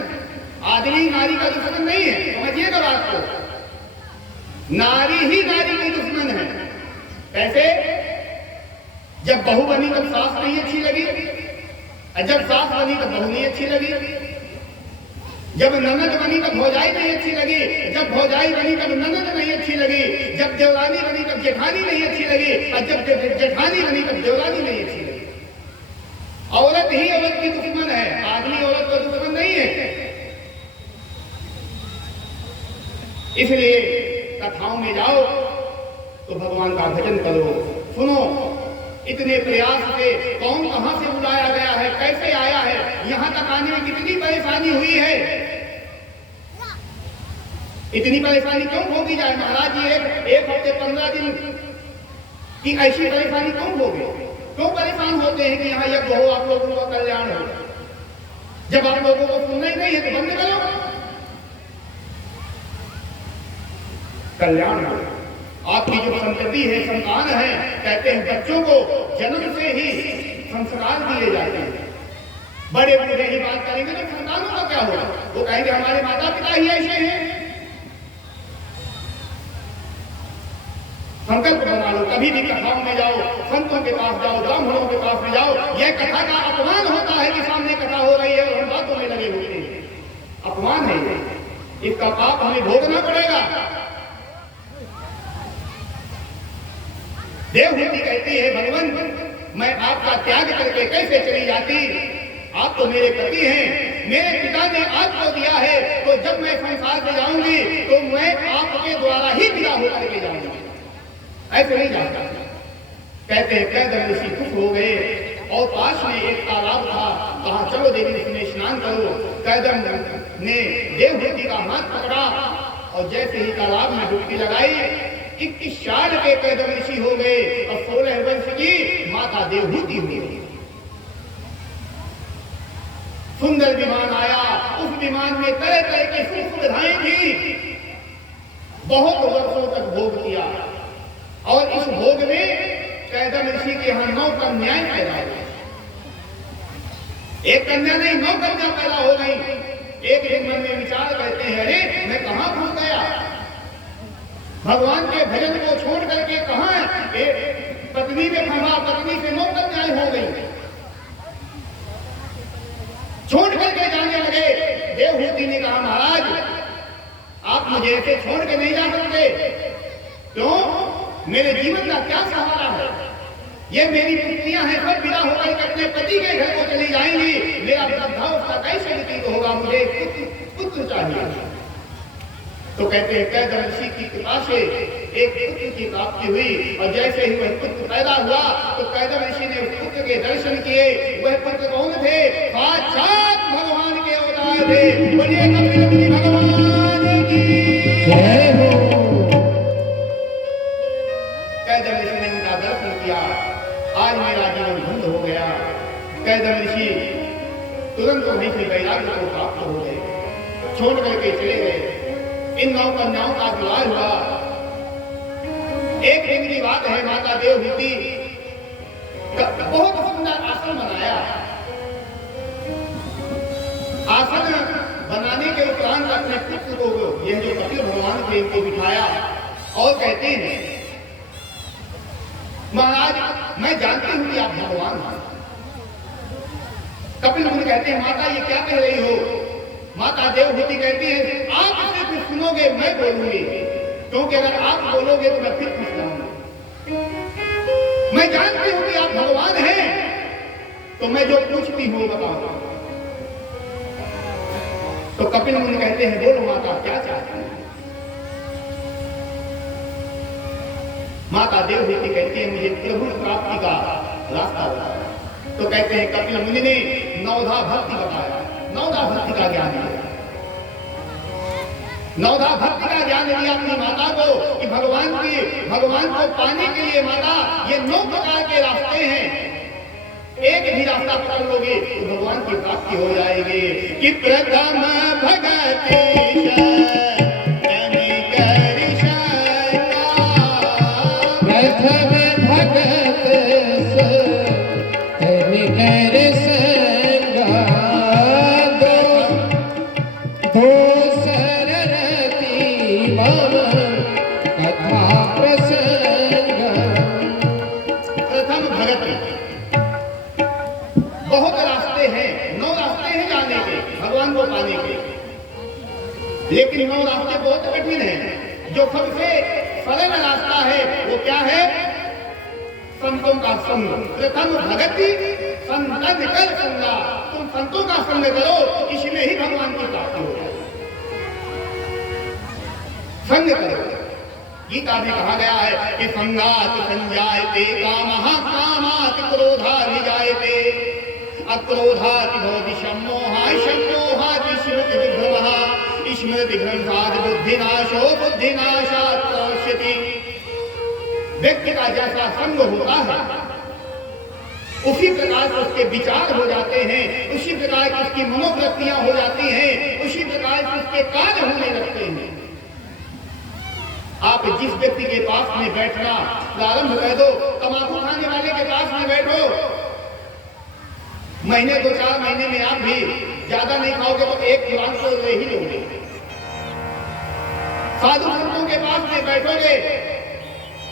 आदमी नारी का दुश्मन नहीं है। समझिएगा बात को, नारी ही नारी की दुश्मन है। कैसे? जब बहू बनी तब सास नहीं अच्छी लगी, और जब सास बनी तब बहू नहीं अच्छी लगी, जब ननद बनी तब भौजाई नहीं अच्छी लगी, जब भौजाई बनी तब ननद नहीं अच्छी लगी, जब देवरानी बनी तब जेठानी नहीं अच्छी लगी, और जब जेठानी बनी तब देवरानी नहीं अच्छी लगी। औरत ही औरत की दुश्मन है, आदमी औरत का दुश्मन नहीं है। इसलिए कथाओं में जाओ तो भगवान का भजन करो, सुनो। इतने प्रयास से कौन कहां से बुलाया गया है, कैसे आया है, यहां तक आने में कितनी परेशानी हुई है। इतनी परेशानी क्यों भोगी जाए महाराज जी? एक हफ्ते 15 दिन की ऐसी परेशानी क्यों भोगे? क्यों परेशान होते हैं कि यहाँ यज्ञ हो, आप लोगों का कल्याण हो? जब आप लोगों को सुनना ही नहीं है तो बंद करो, कल्याण हो। आपकी जो संतति है, संतान है, कहते हैं बच्चों को जन्म से ही संस्कार दिए जाते हैं। बड़े बूढ़े ही बात करेंगे तो संतानों का क्या होगा? वो कहेंगे हमारे माता पिता ही ऐसे हैं। संकल्प बना लो, कभी भी कथाओं में जाओ, संतों के पास जाओ, ब्राह्मणों के पास में जाओ। यह कथा का अपमान होता है कि सामने कथा हो रही है और हम बातों में लगे होते हैं। अपमान है, इसका पाप हमें भोगना पड़ेगा। देवहूति कहती है भगवान मैं आपका त्याग करके कैसे चली जाती? आप तो मेरे पति हैं, मेरे पिता ने आपको दिया है, तो जब मैं संसार में जाऊंगी तो मैं आपके द्वारा ही विदा होकर के जाऊंगी, ऐसे नहीं जाता। कहते हैं कैदम ऋषि खुश हो गए और पास में एक तालाब था, कहा चलो देवी इसमें स्नान करो। कैदम ने देवहूति का हाथ पकड़ा और जैसे ही तालाब में डुबकी लगाई 21 साल के कैदम ऋषि हो गए और 16 वर्ष की माता देवहूति हुई। सुंदर विमान आया, उस विमान में तरह तरह की सुख सुविधाएं थी। बहुत वर्षों तक भोग किया और इस भोग में कैदम ऋषि के यहाँ 9 कन्याएं पैदा हुई। एक कन्या नहीं 9 कन्या पैदा हो गई। एक दिन मन में विचार करते हैं अरे मैं कहां फंस गया, भगवान के भजन को छोड़ करके कहां पत्नी में फंसा, पत्नी से 9 कन्याएं हो गई। छोड़ करके जाने लगे। देवहूति ने कहा महाराज आप मुझे ऐसे छोड़ के नहीं जा सकते। क्यों? मेरे जीवन का क्या सहारा है? ये मेरी पुत्रियां हैं, सब विदा होकर के अपने पति के घर को चली जाएंगी। मेरा वृद्धावस्था कैसे व्यतीत होगा? मुझे पुत्र चाहिए। तो कहते हैं कैदम ऋषि की कृपा से एक पुत्र की प्राप्ति हुई और जैसे ही वह पुत्र पैदा हुआ तो कैदम ऋषि ने उस पुत्र के दर्शन किए। वह पुत्र कौन थे? साक्षात भगवान के अवतार थे। बोलिए कपिल मुनि भगवान की जय हो। कैदम ऋषि ने उनका दर्शन किया। आज मेरा जीवन धन्य हो गया। कैदम ऋषि तुरंत वहीं से वैराग्य को प्राप्त हो गए, छोड़ करके चले गए। इन 9 कन्याओं का विवाह हुआ। एक दिन की बात है, माता देवहूति बहुत सुंदर आसन बनाया। आसन बनाने के उपरांत अपने पुत्र को, यह जो कपिल भगवान थे, इनको बिठाया और कहते हैं महाराज मैं जानती हूं कि आप भगवान हैं। कपिल मुनि कहते हैं माता ये क्या कह रही हो? माता देवहूति कहती है आप इसे कुछ सुनोगे मैं बोलूंगी, क्योंकि अगर आप बोलोगे तो मैं फिर कुछ कहूंगी। मैं जानती हूं कि आप भगवान हैं, तो मैं जो पूछती हूं बताऊंगा। तो कपिल मुनि कहते हैं बोलो माता क्या चाहती है? माता देवहूति कहती है मुझे प्रभु प्राप्ति का रास्ता बताया। तो कहते हैं कपिल मुनि ने नवधा भक्ति बताया, नवधा भक्ति का ज्ञान दिया। नवधा भक्ति का ज्ञान दिया अपनी माता को कि भगवान को पाने के लिए माता ये 9 प्रकार के रास्ते हैं। एक भी रास्ता पकड़ लोगे तो भगवान की प्राप्ति हो जाएगी। कि प्रथम भगति प्रथम भगत तनिकर संगा दोसर रति मम कथा प्रसंग। प्रथम भगति, बहुत रास्ते हैं, 9 रास्ते हैं जाने के भगवान को पाने के, लेकिन 9 रास्ते बहुत कठिन हैं। जो सबसे सरल रास्ता है वो क्या है? संतों का संग। प्रथम भगति संतन कर संगा, तुम संतों का संग करो, इसमें ही भगवान की प्राप्ति हो जाए। संग करो। गीता में कहा गया है कि संगात संजायते कामः कामात् क्रोधाभिजायते अक्रोधात् भवति सम्मोहः सम्मोहात् स्मृतिविभ्रमः स्मृतिभ्रंशात् बुद्धिनाशो बुद्धिनाशात् प्रणश्यति। व्यक्ति का जैसा संग होता है उसी प्रकार से उसके विचार हो जाते हैं, उसी प्रकार की उसकी मनोवृत्तियां हो जाती हैं, उसी प्रकार से उसके कार्य होने लगते हैं। आप जिस व्यक्ति के पास में बैठना प्रारंभ कर दो, तंबाकू खाने वाले के पास में बैठो, महीने 2-4 महीने में आप भी ज्यादा नहीं खाओगे तो 1 खुराक तो ले ही लोगे। साधु संतों के पास में बैठोगे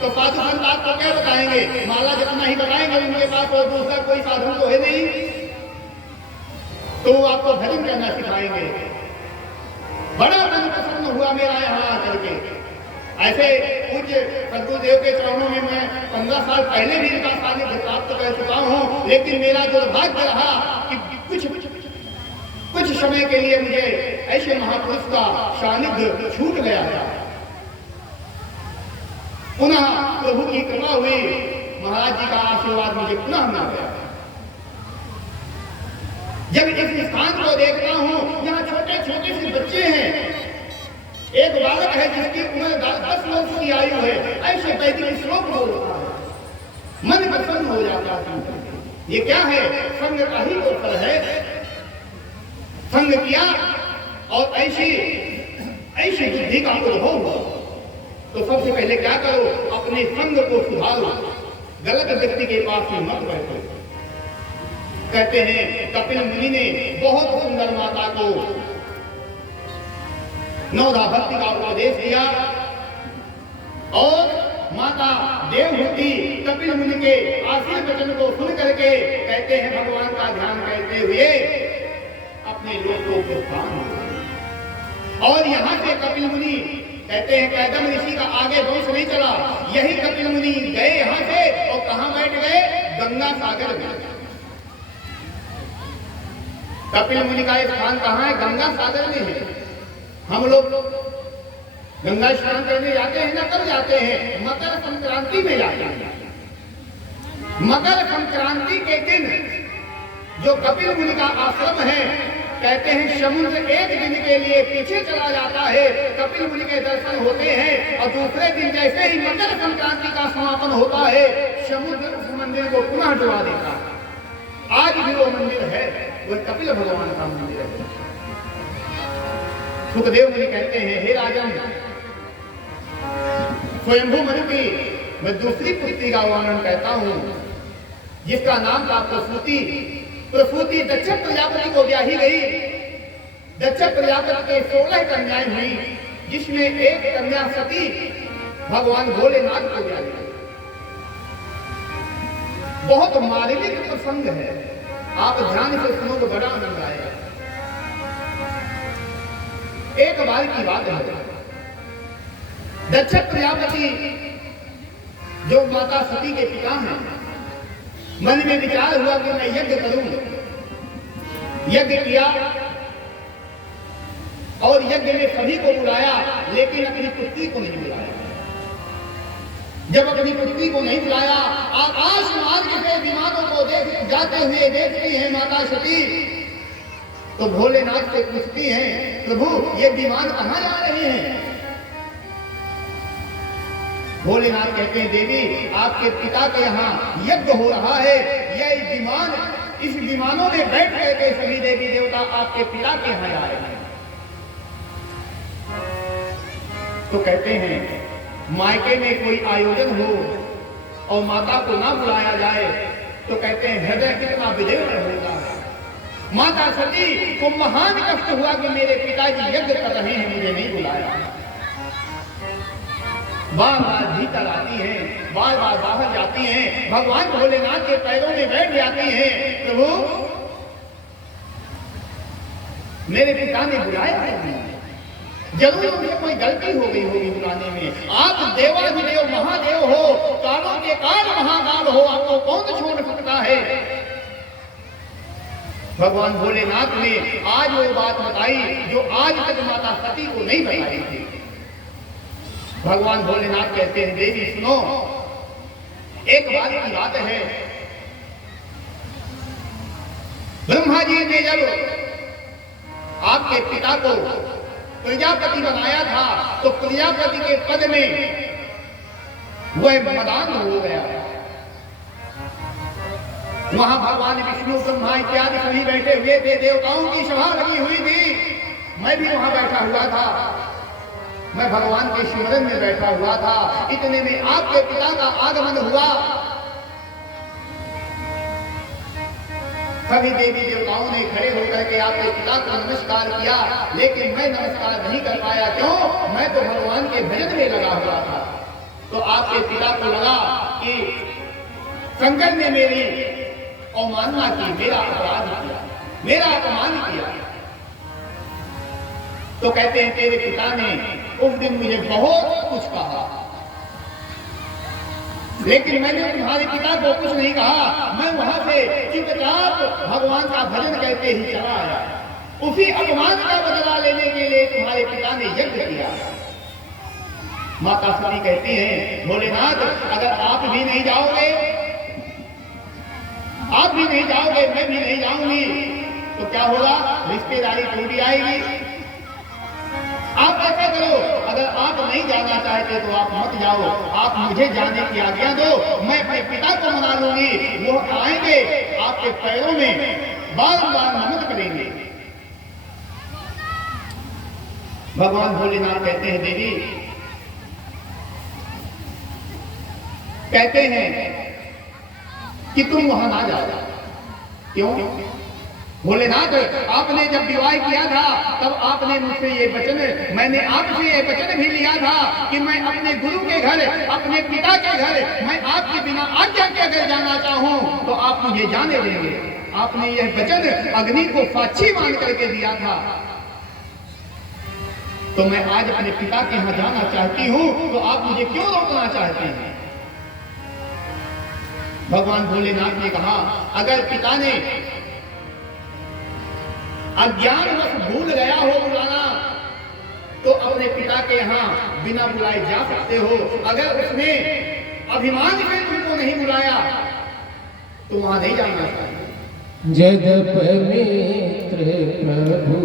तो साधु संत आपको क्या बताएंगे? माला जितना ही बताएंगे, उनके पास और दूसरा कोई साधन तो है नहीं, तो आपको भजन करना सिखाएंगे। बड़ा मन प्रसन्न हुआ मेरा यहाँ आकर के। ऐसे कुछ सदगुरुदेव के चरणों में मैं 15 साल पहले भी इनका सानिध्य प्राप्त कर चुका हूँ, लेकिन मेरा दुर्भाग्य रहा कि कुछ समय के लिए मुझे ऐसे महापुरुष का सानिध्य छूट गया था। पुनः प्रभु की कृपा हुई, महाराज जी का आशीर्वाद मुझे पुनः मिल गया। जब इस स्थान को देखता हूँ, यहाँ छोटे छोटे से बच्चे हैं, एक बालक है जिसकी उम्र 10 वर्ष की आयु है, ऐसे वैदिक श्लोक बोल रहा है, मन प्रसन्न हो जाता है। ये क्या है? संग का ही तो फल है। संग किया और ऐसी बुद्धि का अनुभव हुआ तो सबसे पहले क्या करो? अपने संग को सुधारो, गलत व्यक्ति के पास में मत बैठो। कहते हैं कपिल मुनि ने बहुत सुंदर माता को नवधा भक्ति का उपदेश दिया और माता देवहूति कपिल मुनि के आशीर्वाद वचन को सुन करके कहते हैं भगवान का ध्यान करते हुए अपने लोक को प्रस्थान हुए। और यहाँ से कपिल मुनि कहते हैं कैदम ऋषि का आगे वंश नहीं चला, यही कपिल मुनि गए यहाँ से और कहाँ बैठ गए? गंगा सागर में। कपिल मुनि का स्थान कहाँ है? गंगा सागर में है। हम लोग गंगा स्नान करने जाते हैं ना, कब जाते हैं? मकर संक्रांति में जाते हैं। मकर संक्रांति के दिन जो कपिल मुनि का आश्रम है, कहते हैं समुद्र एक दिन के लिए पीछे चला जाता है, कपिल मुनि के दर्शन होते हैं और दूसरे दिन जैसे ही मकर संक्रांति का समापन होता है, समुद्र उस मंदिर को पुनः डुबा देता है। आज भी वो मंदिर है, वह कपिल भगवान का मंदिर है। सुखदेव मुनि कहते हैं हे राजन, स्वयंभू मनु की मैं दूसरी पुत्री का वर्णन कहता हूं, जिसका नाम था प्रसूति। प्रसूति दक्ष प्रजापति को ब्याही गई। दक्ष प्रजापति के 16 कन्याएं हुई, जिसमें एक कन्या सती भगवान भोलेनाथ को ब्याही गई। बहुत मार्मिक प्रसंग है, आप ध्यान से सुनो तो बड़ा आनंद आएगा। एक बार की बात है, दक्ष प्रजापति जो माता सती के पिता हैं, मन में विचार हुआ कि मैं यज्ञ करूं। यज्ञ किया और यज्ञ में सभी को बुलाया, लेकिन अपनी पुत्री को नहीं बुलाया। जब अपनी पुत्री को नहीं बुलाया, आकाश मार्ग से विमानों को जाते हुए देखती है माता सती, तो भोलेनाथ से पूछती हैं प्रभु ये विमान कहां जा रहे हैं? भोलेनाथ कहते हैं देवी आपके पिता के यहाँ यज्ञ हो रहा है, यह विमान, इस विमानों में बैठ करके सभी देवी देवता आपके पिता के यहाँ जा रहे हैं। तो कहते हैं मायके में कोई आयोजन हो और माता को ना बुलाया जाए तो कहते हैं हृदय कितना विदेवल होता है। माता सती को महान कष्ट हुआ कि मेरे पिताजी यज्ञ कर रहे हैं, मुझे नहीं बुलाया। बार बार भीतर आती हैं, बार बार बाहर जाती हैं, भगवान भोलेनाथ के पैरों में बैठ जाती हैं, प्रभु मेरे पिता ने बुलाया है, जरूर उनसे कोई गलती हो गई होगी बुलाने में। आप देवाधिदेव महादेव हो, कालों के काल महाकाल हो, आपको कौन छोड़ सकता है। भगवान भोलेनाथ ने आज वो बात बताई जो आज तक माता सती को नहीं बताई थी। भगवान भोलेनाथ कहते हैं देवी सुनो, एक बार की बात है, ब्रह्मा जी ने जब आपके पिता को प्रजापति बनाया था तो प्रजापति के पद में वह मदान हो गया। वहां भगवान विष्णु ब्रह्मा इत्यादि सभी बैठे हुए थे, देवताओं की सभा लगी हुई थी, मैं भी वहां बैठा हुआ था, मैं भगवान के स्मरण में बैठा हुआ था। इतने में आपके पिता का आगमन हुआ। सभी देवी देवताओं ने खड़े होकर के आपके पिता को नमस्कार किया, लेकिन मैं नमस्कार नहीं कर पाया। क्यों? मैं तो भगवान के भजन में लगा हुआ था। तो आपके पिता को लगा कि शंकर ने मेरी अवमानना की, मेरा अपराध किया, मेरा अपमान किया। तो कहते हैं तेरे पिता ने उस दिन मुझे बहुत कुछ कहा, लेकिन मैंने तुम्हारे पिता को कुछ नहीं कहा। मैं वहां से चुपचाप भगवान का भजन करके ही चला आया। उसी अपमान का बदला लेने के लिए तुम्हारे पिता ने यज्ञ किया। माता सती कहती हैं भोलेनाथ अगर आप भी नहीं जाओगे, आप भी नहीं जाओगे, मैं भी नहीं जाऊंगी, तो क्या होगा? रिश्तेदारी टूट आएगी। आप ऐसा करो, अगर आप नहीं जाना चाहते तो आप मत जाओ, आप मुझे जाने की आज्ञा दो, मैं अपने पिता को मना लूंगी, वो आएंगे आपके पैरों में बार बार नमन करेंगे। भगवान भोलेनाथ कहते हैं देवी, कहते हैं कि तुम वहां ना जाओ। क्यों? भोलेनाथ आपने जब विवाह किया था तब आपने मुझसे ये वचन, मैंने आपसे ये वचन भी लिया था कि मैं अपने गुरु के घर, अपने पिता के घर, मैं आपके बिना आज्ञा के अगर जाना चाहूं तो आप मुझे जाने देंगे। आपने यह वचन अग्नि को साक्षी मान करके दिया था। तो मैं आज अपने पिता के यहाँ जाना चाहती हूं, तो आप मुझे क्यों रोकना चाहते हैं? भगवान भोलेनाथ ने कहा अगर पिता ने अज्ञानवश भूल गया हो बुलाना तो अपने पिता के यहाँ बिना बुलाए जा सकते हो। अगर उसने अभिमान से तुमको नहीं बुलाया तो वहां नहीं जाना चाहिए। जगत मित्र प्रभु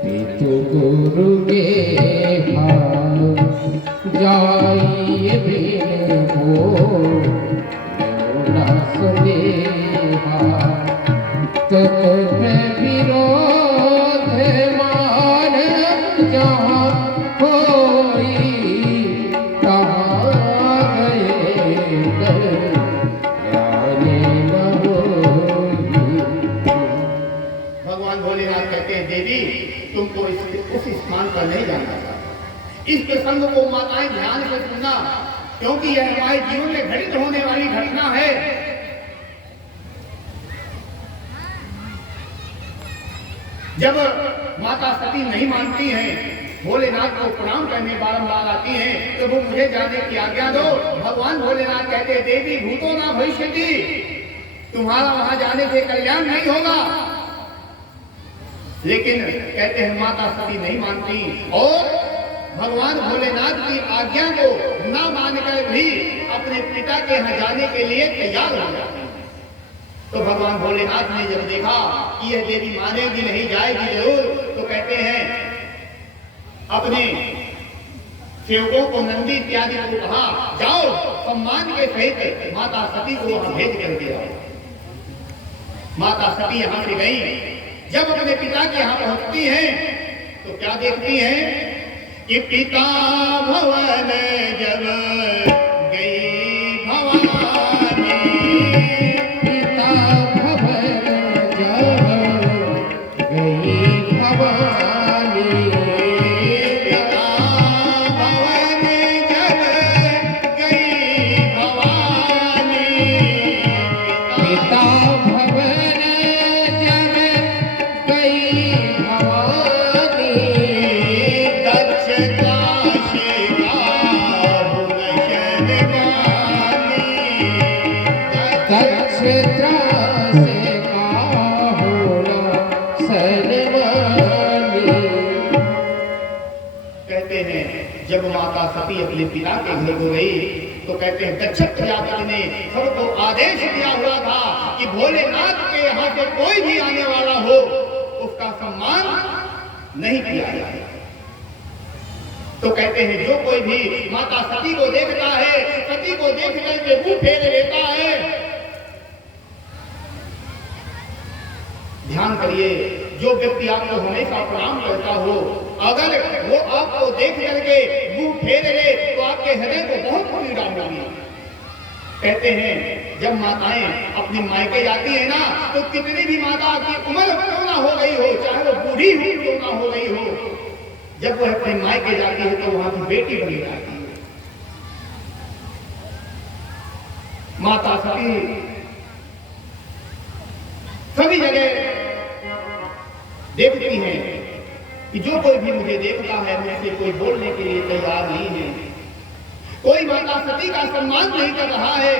पितु गुरु के जाइए बिन हो ना स्नेहा तत विरोध मान जहाँ होई तहाँ गए भगवान भोलेनाथ कहते हैं देवी तुमको उस स्थान पर नहीं जाना चाहिए। इस प्रसंग को माताएं ध्यान से सुनना, क्योंकि यह हमारे जीवन में घटित होने वाली घटना है। जब माता सती नहीं मानती हैं, भोलेनाथ को प्रणाम करने बारंबार आती हैं, तो वो मुझे जाने की आज्ञा दो। भगवान भोलेनाथ कहते हैं देवी भूतो ना भविष्यति, तुम्हारा वहां जाने से कल्याण नहीं होगा। लेकिन कहते हैं माता सती नहीं मानती और भगवान भोलेनाथ की आज्ञा को न मानकर भी अपने पिता के यहाँ जाने के लिए तैयार हो जाती है। तो भगवान भोलेनाथ ने जब देखा कि यह देवी मानेगी नहीं, जाएगी जरूर, तो कहते हैं अपने सेवकों को, नंदी इत्यादि को कहा, जाओ सम्मान के सहित माता सती को वहां भेज करके आओ। माता सती यहां से गई। जब अपने पिता के यहां पहुंचती हैं तो क्या देखती हैं कि पिता भवन जब गई भवानी, पिता भवन जब गई भवानी, पिता भवन जब गई भवानी, पिता भवन जब गई भवानी, दक्ष काशी का भुवन शर्मानी, दक्ष त्रास का होना सनमानी। कहते हैं जब माता सती अपने पिता के घर को गई तो कहते हैं दक्ष प्रजापति ने सबको आदेश दिया हुआ था कि भोलेनाथ के यहाँ से कोई भी आने वाला हो उसका सम्मान नहीं किया जाए। तो कहते हैं जो कोई भी माता सती को देखता है, सती को देख करके मुंह फेर लेता है। ध्यान करिए, जो व्यक्ति आपको हमेशा प्रणाम करता हो, अगर वो आपको देख करके मुंह फेर ले तो आपके हृदय को बहुत पीड़ा होगी। कहते हैं जब माताएं अपने मायके जाती है ना तो कितनी भी माता की उम्र क्यों ना हो गई हो, चाहे वो बूढ़ी ही क्यों ना हो गई हो, जब वो अपने मायके जाती है तो वहां की बेटी बनी जाती है। माता सती सभी जगह देखती हैं कि जो कोई भी मुझे देखता है मुझसे कोई बोलने के लिए तैयार नहीं है, कोई माता सती का सम्मान नहीं कर रहा है।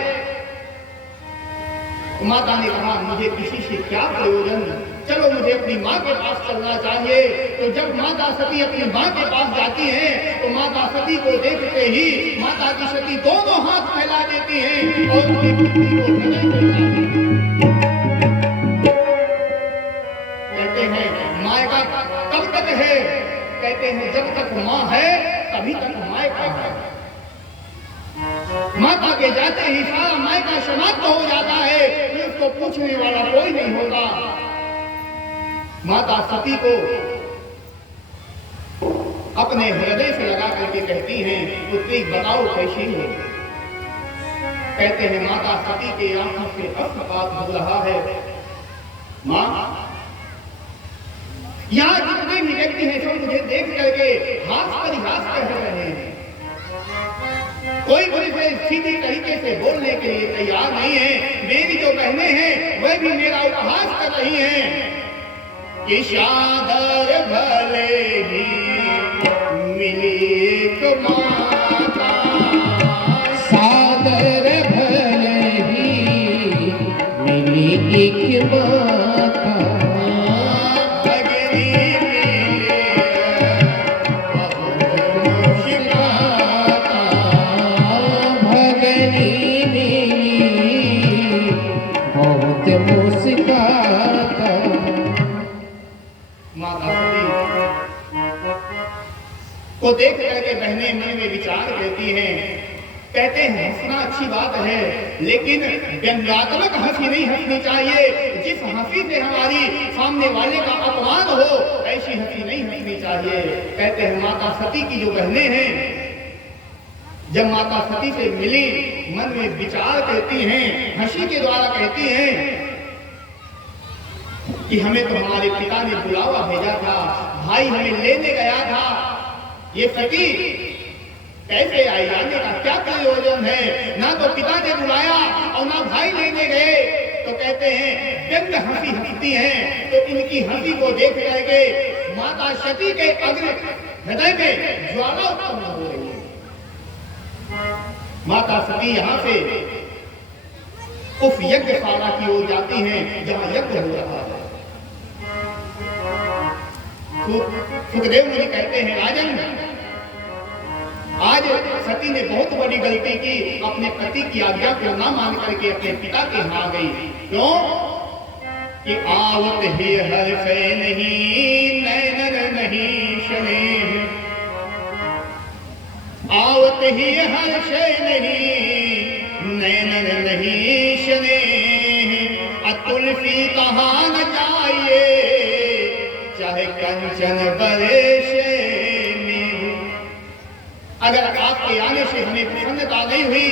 तो माता ने कहा मुझे किसी से क्या प्रयोजन, चलो मुझे अपनी माँ के पास चलना चाहिए। तो जब माता सती अपनी माँ के पास जाती हैं तो माता सती को देखते ही माता की सती दोनों हाथ फैला देती हैं और उनकी पुत्री को हृदय से लगाती हैं। कहते हैं मायका कब तक है, कहते हैं जब तक माँ है तभी तक मायका है। माता के जाते ही सारा मायका समाप्त हो जाता है, फिर उसको पूछने वाला कोई नहीं होगा। माता सती को अपने हृदय से लगा करके कहती हैं पुत्री बताओ कैसी हो। कहते हैं माता सती के आंखों से अश्रुपात हो रहा है। माँ यहाँ जितने भी व्यक्ति हैं सब मुझे देख करके हास परिहास कर रहे हैं, कोई मुझे सीधी तरीके से बोलने के लिए तैयार नहीं है। मेरी जो बहनें हैं वह भी मेरा उपहास कर रही हैं कि शादर भले ही मिली तो माता, सादर भले ही मिली एक माता, भगनी मिले बहुत शिकाता, भगनी मिली बहुत मुस्काता। माता सती को देख करके बहनें मन में विचार करती हैं। कहते हैं हंसना अच्छी बात है लेकिन व्यंग्यात्मक हंसी नहीं हंसनी चाहिए। जिस हंसी से हमारी सामने वाले का अपमान हो ऐसी हंसी नहीं हंसनी चाहिए। कहते हैं माता सती की जो बहनें हैं जब माता सती से मिली मन में विचार करती हैं, हंसी के द्वारा कहती हैं कि हमें तो हमारे पिता ने बुलावा भेजा था, भाई हमें लेने गया था, ये सती कैसे आई, आने का क्या प्रयोजन है, ना तो पिता ने बुलाया और ना भाई लेने गए। तो कहते हैं व्यंग हंसी हंसती हैं। तो इनकी हंसी को देख करके माता सती के अग्नि हृदय में ज्वाला उत्पन्न हो रही है। माता सती यहाँ से उस यज्ञशाला की ओर जाती हैं जहाँ यज्ञ हो रहा है। सुखदेव मुनि कहते हैं राजन आज सती ने बहुत बड़ी गलती की, अपने पति की आज्ञा को ना मान करके अपने पिता के यहाँ गई। क्यों कि आवत ही हर से नहीं नैनन नहीं शने। चाहे कंचन बरेशे नीहू। अगर आपके आने से हमें प्रसन्नता नहीं हुई,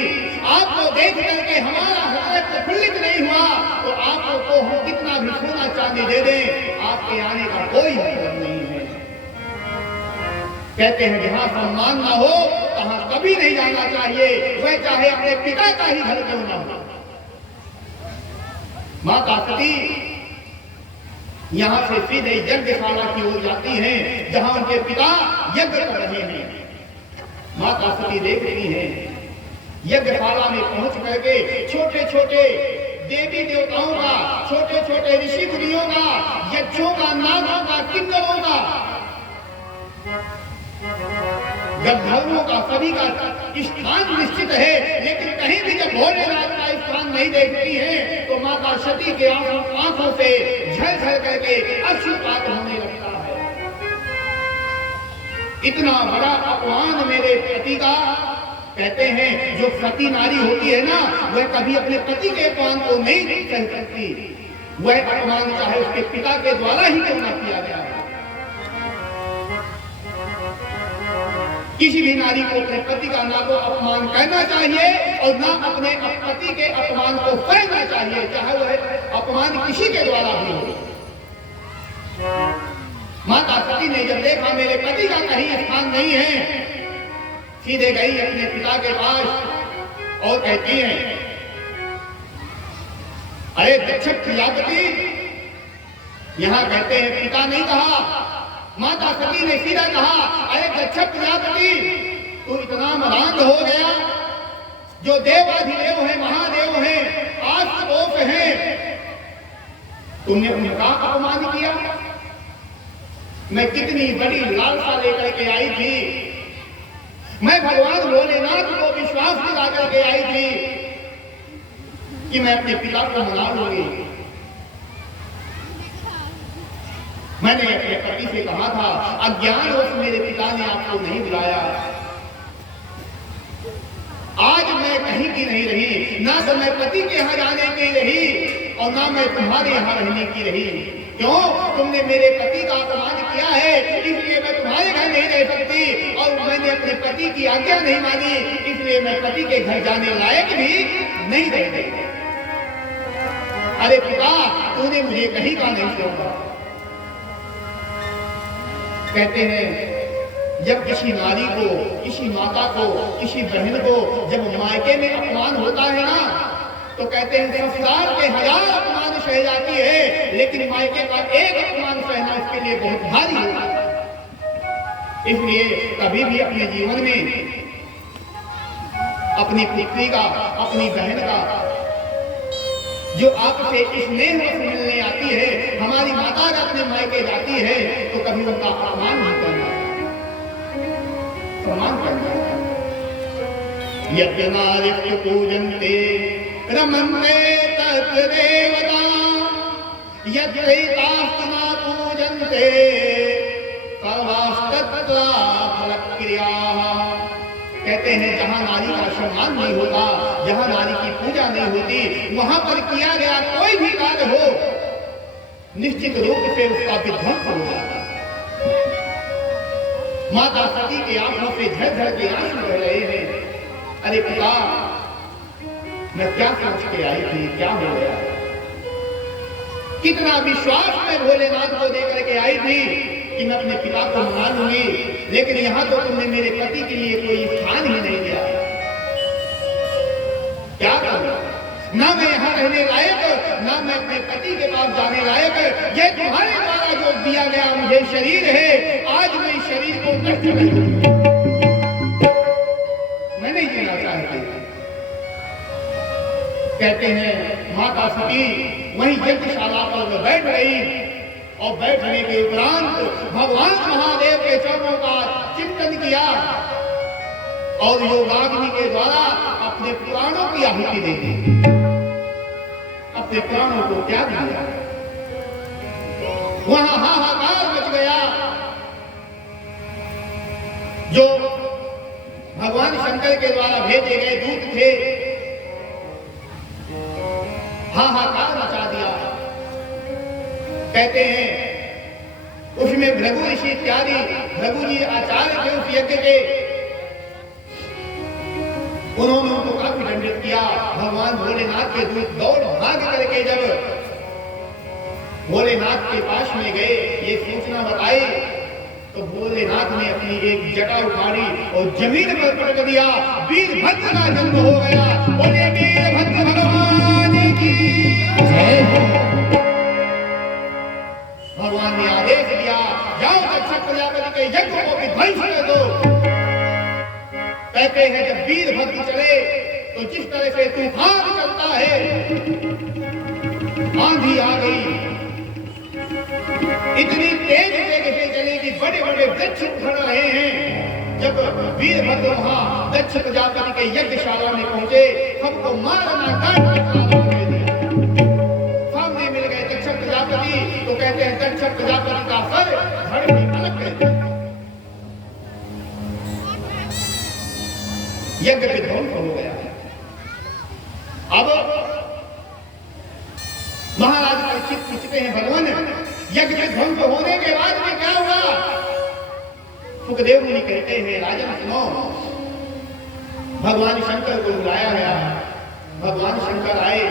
आपको देख करके हमारा हृदय प्रफुल्लित नहीं हुआ, तो आपको हम कितना भी सोना चांदी दे दें, आपके आने का कोई मतलब नहीं है। कहते हैं जहां सम्मान ना हो वहां कभी नहीं जाना चाहिए, वह चाहे अपने पिता का ही घर क्यों ना हो। माता सती यहां से सीधे यज्ञशाला की ओर जाती हैं, जहां उनके पिता यज्ञ कर रहे हैं। माता सती देख रही हैं, यज्ञशाला में पहुंच करके छोटे छोटे देवी देवताओं का, छोटे छोटे ऋषि मुनियों का, यक्षों का, नागों का, किन्नरों का, गंधर्वों का, सभी का स्थान निश्चित है, लेकिन कहीं भी जब भोलेनाथ का स्थान नहीं देखती है तो माता सती के आंखों से झलझल करके अश्रुपात होने लगता है। इतना बड़ा अपमान मेरे पति का। कहते हैं जो सती नारी होती है ना, वह कभी अपने पति के अपमान को नहीं सह सकती, वह अपमान चाहे उसके पिता के द्वारा ही क्यों न किया गया है। किसी भी नारी को अपने पति का ना तो अपमान करना चाहिए और ना अपने पति के अपमान को सहना चाहिए, चाहे वह अपमान किसी के द्वारा भी हो। माता सती ने जब देखा मेरे पति का कहीं स्थान नहीं है, सीधे गई अपने पिता के पास और कहती है, अरे दक्ष प्रजापति, यहां कहते हैं पिता नहीं कहा, माता सती ने सीधा कहा, अरे दक्ष प्रजापति तू इतना मरांग हो गया, जो देवाधिदेव है, महादेव है, आस्तिक है, तुमने उनका अपमान किया। मैं कितनी बड़ी लालसा लेकर के आई थी, मैं भगवान भोलेनाथ को विश्वास दिला करके आई थी कि मैं अपने पिता को मना लूंगी। मैंने अपने पति से कहा था, अज्ञानवश मेरे पिता ने आपको नहीं बुलाया। आज मैं कहीं की नहीं रही, ना तो मैं पति के यहाँ जाने की रही और ना मैं तुम्हारे यहाँ रहने की रही। क्यों? तुमने मेरे पति का अपमान किया है, इसलिए मैं तुम्हारे घर नहीं रह सकती, और मैंने अपने पति की आज्ञा नहीं मानी, इसलिए मैं पति के घर जाने लायक भी नहीं रह गई। अरे पिता, तूने मुझे कहीं का नहीं छोड़ा। कहते हैं जब किसी नारी को, किसी माता को, किसी बहन को जब मायके में अपमान होता है ना, तो कहते हैं ससुराल के 1000 अपमान सह जाती है, लेकिन मायके का एक अपमान सहना उसके लिए बहुत भारी होता है। इसलिए कभी भी अपने जीवन में अपनी पुत्री का, अपनी बहन का, जो आपसे स्नेह से मिलने आती है, हमारी माता अगर अपने मायके जाती है तो कभी उनका अपमान नहीं करना, सम्मान करना। यज्ञ नारित्य पूजन्ते रमन्ते तत्र देवता, यद्वैतास्तना पूजन्ते सर्वास्तत्रा फलक्रियाः। कहते हैं जहां नारी का सम्मान नहीं होता, जहां नारी की पूजा नहीं होती, वहां पर किया गया कोई भी कार्य हो, निश्चित रूप से उसका विध्वंस हो जाता है। माता सती के आंखों से झरझर के आंसू बह रहे हैं। अरे पिता, मैं क्या सोच के आई थी, क्या हो गया? कितना विश्वास में भोलेनाथ को देकर के आई थी कि मैं अपने पिता को मना लूंगी, लेकिन यहां तो तुमने मेरे पति के लिए कोई स्थान ही नहीं दिया। क्या करूं? ना मैं यहाँ रहने लायक, ना मैं अपने पति के पास जाने लायक। ये तुम्हारे द्वारा जो दिया गया मुझे शरीर है, आज मैं इस शरीर को नष्ट कर दूंगी। मैं नहीं जीना चाहती। कहते हैं माता सती वहीं यज्ञशाला पर बैठ गई और बैठने के उपरांत भगवान महादेव के चरणों का चिंतन किया और योगाग्नि के द्वारा अपने प्राणों की आहुति दे दी, अपने प्राणों को त्याग दिया। वहां हाहाकार मच गया। जो भगवान शंकर के द्वारा भेजे गए दूत थे, हाहाकार मचा दिया। कहते हैं उसमें भृगु ऋषि इत्यादि भृगु जी आचार्य थे उस यज्ञ के, उन्होंने उनको काफी दंडित किया। भगवान भोलेनाथ के दूत दौड़ भाग करके जब भोलेनाथ के पास में गए, ये सूचना बताई, तो भोलेनाथ ने अपनी एक जटा उखाड़ी और जमीन पर पटक दिया। वीरभद्र का जन्म हो गया। बोले वीरभद्र भगवान की जय हो। भगवान ने आदेश दिया, जाओ दक्ष प्रजापति के यज्ञ को विध्वंस कर दो। कहते हैं जब वीरभद्र चले तो जिस तरह से तूफान चलता है, आंधी आ गई, इतनी तेज वेग से चले कि बड़े बड़े वृक्ष उखड़ रहे हैं। जब वीरभद्र वहां दक्ष प्रजापति के यज्ञशाला में पहुंचे, सबको मारना काटना सामने मिल गए दक्ष प्रजापति, तो कहते हैं दक्ष प्रजापति का सर धड़ में अलग गए, यज्ञ विध्वंस हो गया। अब महाराज परीक्षित पूछते हैं, भगवान यज्ञ विध्वंस होने के बाद में क्या हुआ? सुखदेव मुनि कहते हैं, राजन सुनो, भगवान शंकर को बुलाया गया। भगवान शंकर आए,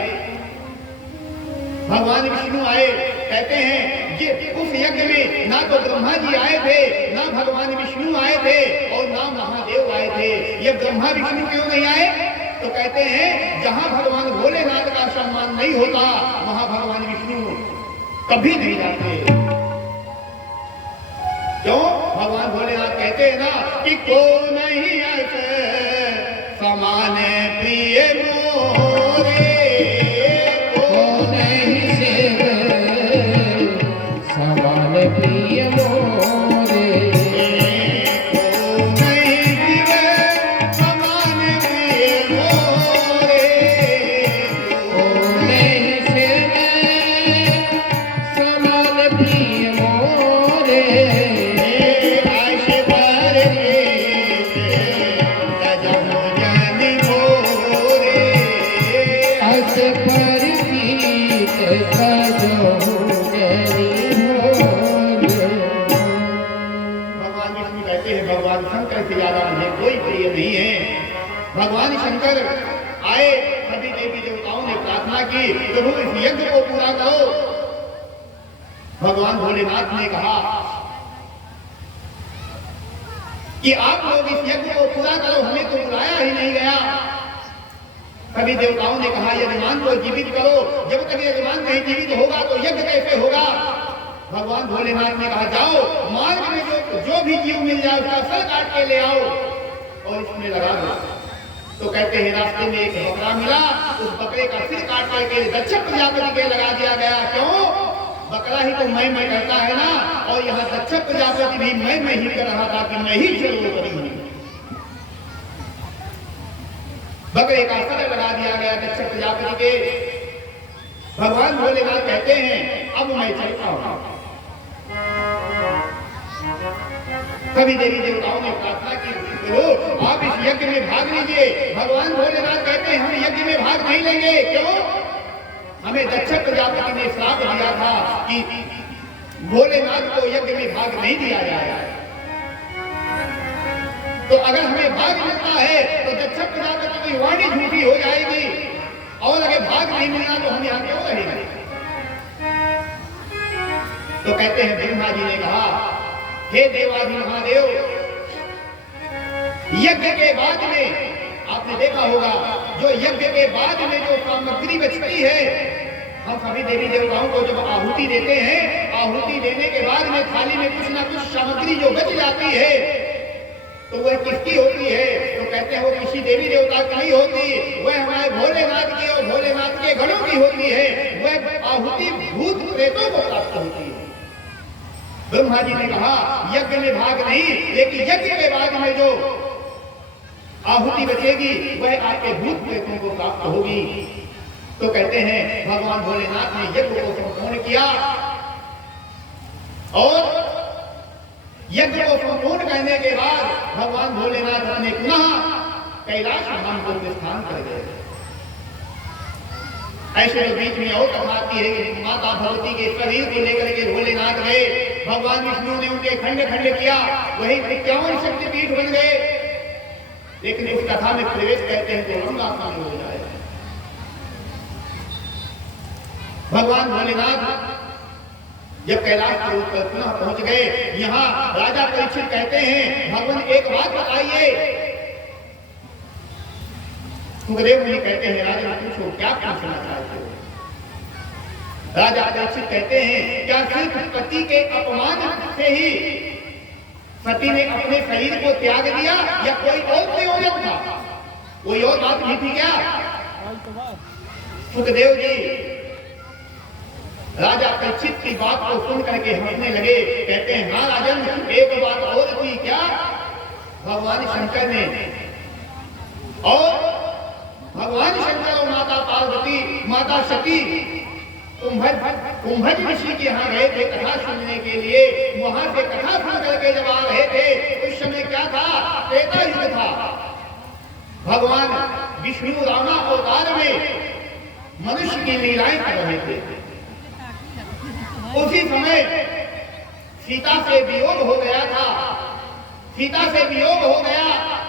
भगवान विष्णु आए। कहते हैं ये उस यज्ञ में ना तो ब्रह्मा जी आए थे, ना भगवान विष्णु आए थे, और ना महादेव आए थे। ये ब्रह्मा विष्णु क्यों नहीं आए? तो कहते हैं जहां भगवान भोलेनाथ का सम्मान नहीं होता, वहां भगवान विष्णु कभी नहीं जाते। क्यों? भगवान भोलेनाथ कहते हैं ना कि को नहीं समान प्रिय मोरे, को नहीं समान प्रिय मोरे, को नहीं समान प्रिय मोरे, को नहीं समान प्रिय मोरे, आश पर गजब जानी मोरे, अस पर गीत गजो जनी भोले। भगवान विष्णु कहते हैं भगवान शंकर से ज्यादा मुझे कोई प्रिय नहीं है। भगवान शंकर आए, सभी देवी देवताओं ने प्रार्थना की, प्रभु इस यज्ञ को पूरा करो। भगवान भोलेनाथ ने कहा कि आप लोग इस यज्ञ को पूरा करो, हमें तो बुलाया ही नहीं गया। सभी देवताओं ने कहा यजमान को जीवित करो, जब तक यजमान नहीं जीवित होगा तो यज्ञ कैसे होगा? भगवान भोलेनाथ ने कहा जाओ, मार्ग में जो भी जीव मिल जाए उसका सर काट के ले आओ और इसमें लगा दो। तो कहते हैं रास्ते में एक बकरा मिला, उस बकरे का सिर काट करके दक्ष प्रजापति के लगा दिया गया। क्यों? बकरा ही तो मैं करता है ना, और यहाँ दक्ष प्रजापति भी मैं ही कर रहा था कि मैं ही चलो करी हूं। बकरे का सर लगा दिया गया दक्ष प्रजापति के। भगवान भोलेनाथ कहते हैं अब मैं चलता हूं। सभी देवी देवताओं ने प्रार्थना की, तो आप इस यज्ञ में भाग लीजिए। भगवान भोलेनाथ कहते हैं हम यज्ञ में भाग नहीं लेंगे। क्यों? हमें दक्ष प्रजापति ने श्राप दिया था कि भोलेनाथ को यज्ञ में भाग नहीं दिया जाएगा। तो अगर हमें भाग मिलता है तो दक्ष प्रजापति की वाणी झूठी हो जाएगी, और अगर भाग नहीं मिलना तो हम यहाँ क्यों रहेंगे? तो कहते हैं ब्रह्मा जी ने कहा, हे देवाधि महादेव, यज्ञ के बाद में आपने देखा होगा जो यज्ञ के बाद में जो सामग्री बचती है, हम सभी देवी देवताओं को जब आहुति देते हैं, आहुति देने के बाद में थाली में कुछ ना कुछ सामग्री जो बच जाती है, तो वह किसकी होती है? तो कहते हैं वो किसी देवी देवता की नहीं होती, वह हमारे भोलेनाथ की और भोलेनाथ के गणों की होती है। वह आहुति भूत प्रेतों को प्राप्त होती है। ब्रह्मा जी ने कहा यज्ञ में भाग नहीं, लेकिन यज्ञ के बाद में जो आहुति बचेगी वह आपके भूत प्रेतों को प्राप्त होगी। तो कहते हैं भगवान भोलेनाथ ने यज्ञ को संपूर्ण किया, और यज्ञ को संपूर्ण करने के बाद भगवान भोलेनाथ अपने पुनः कैलाश धाम को प्रस्थान कर गए। ऐसे तो बीच में और कथा आती है कि माता भगवती के शरीर को लेकर के भोलेनाथ गए। भगवान विष्णु ने उनके खंड खंड किया, वही 51 शक्तिपीठ बन गए। लेकिन इस कथा में प्रवेश करते हैं तो हम आसान हो जाए। भगवान भोलेनाथ जब कैलाश पर्वत पर पुनः पहुंच गए, यहाँ राजा परीक्षित कहते हैं भगवान एक बात बताइए। सुखदेव मुनि कहते हैं राजा पूछो, क्या पूछना चाहते हो? राजा परीक्षित कहते हैं क्या सिर्फ पति के अपमान से ही सती ने अपने शरीर को त्याग दिया या कोई और प्रयोजन था? कोई और बात भी थी क्या? सुखदेव जी राजा परीक्षित की बात को सुन करके हंसने लगे। कहते हैं हाँ राजन, एक बात और थी क्या? भगवान शंकर ने और भगवान शंकर और माता पार्वती, माता सती कुंभज ऋषि के यहाँ गए थे कथा सुनने के लिए। वहां से कथा सुन करके जब आ रहे थे, उस समय क्या था? त्रेता युग था। भगवान विष्णु रामा अवतार में मनुष्य की लीलाएं कर रहे थे। उसी समय सीता से वियोग हो गया था। सीता से वियोग हो गया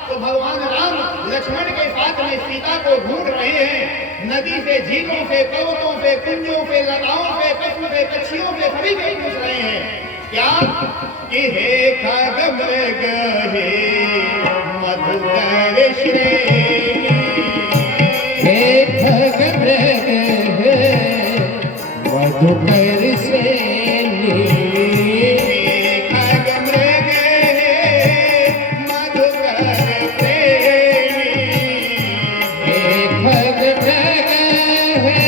तो भगवान राम लक्ष्मण के साथ में सीता को ढूंढ रहे हैं। नदी से, झीलों से, पर्वतों से, कुंजों से, लताओं से, पशु से, पक्षियों से, सभी से पूछ रहे हैं क्या कि हे खगमृग हे मधुकर श्रेणी, हे खगमृग हे मधुकर श्रेणी, हे खगमृग हे मधुकर प्रेमी, हे खगमृग हे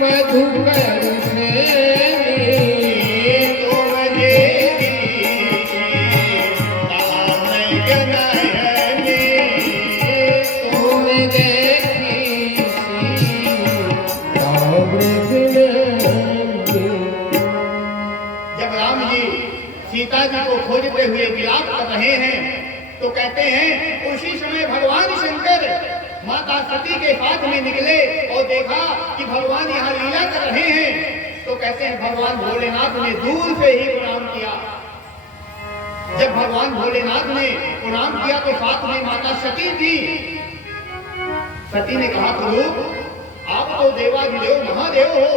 मधुकर श्रेणी, तुम देखी नयनी, तुम देखी जब राम जी सीता जी को खोजते हुए विलाप कर रहे हैं तो कहते हैं उसी समय भगवान शंकर माता सती के साथ में निकले और देखा कि भगवान यहाँ लीला कर रहे हैं। तो कहते हैं भगवान भोलेनाथ ने दूर से ही प्रणाम किया। जब भगवान भोलेनाथ ने प्रणाम किया तो साथ में माता सती थी। सती ने कहा प्रभु आप तो देवाधिदेव महादेव हो,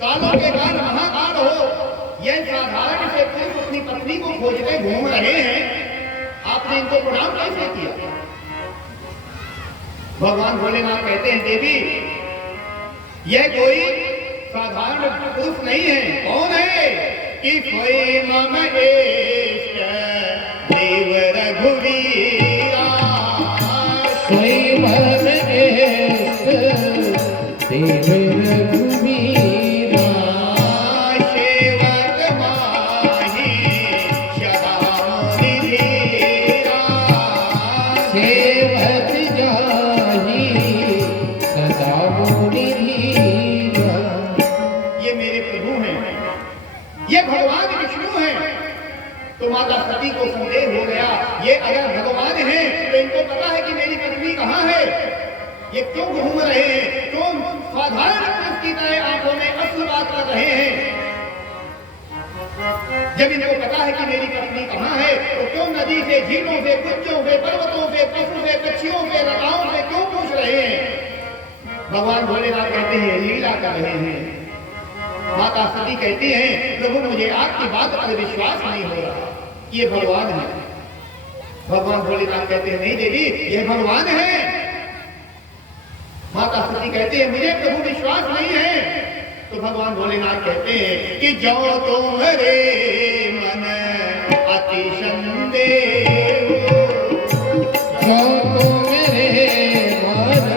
कालों के काल महाकाल हो, यह साधारण से पुरुष अपनी पत्नी को खोजते घूम रहे हैं, आपने इनको प्रणाम कैसे किया? भगवान भोलेनाथ कहते हैं देवी यह कोई साधारण पुरुष नहीं है। कौन है? कि कोई मम इष्ट देव रघुवीरा, कोई मन इष्ट देव रघुवीरा, सेवक माही सदा निधीरा, सेवक जाहि सदा मोहि धीरा। ये मेरे प्रभु हैं, ये भगवान विष्णु हैं। तो माता सती को संदेह हो गया ये अगर भगवान हैं तो इनको पता है कि मेरी पत्नी कहाँ है, ये क्यों घूम रहे हैं, क्यों साधारण पुरुष की तरह आंखों में असल बात कर रहे हैं? जब इनको पता है कि मेरी पत्नी कहाँ है तो क्यों नदी से, झीलों से, कुंजों से, पर्वतों से, पशु से, पक्षियों से, लताओं से क्यों पूछ रहे हैं? भगवान भोलेनाथ कहते हैं लीला कर रहे हैं। माता सती कहती हैं प्रभु मुझे आपकी बात पर विश्वास नहीं हो रहा, ये भगवान है। भगवान भोलेनाथ कहते हैं नहीं देवी ये भगवान है। माता सती कहती है मुझे प्रभु विश्वास नहीं है। तो भगवान भोलेनाथ कहते हैं कि जो तुम्हारे मन अति संदेह, जो मेरे मन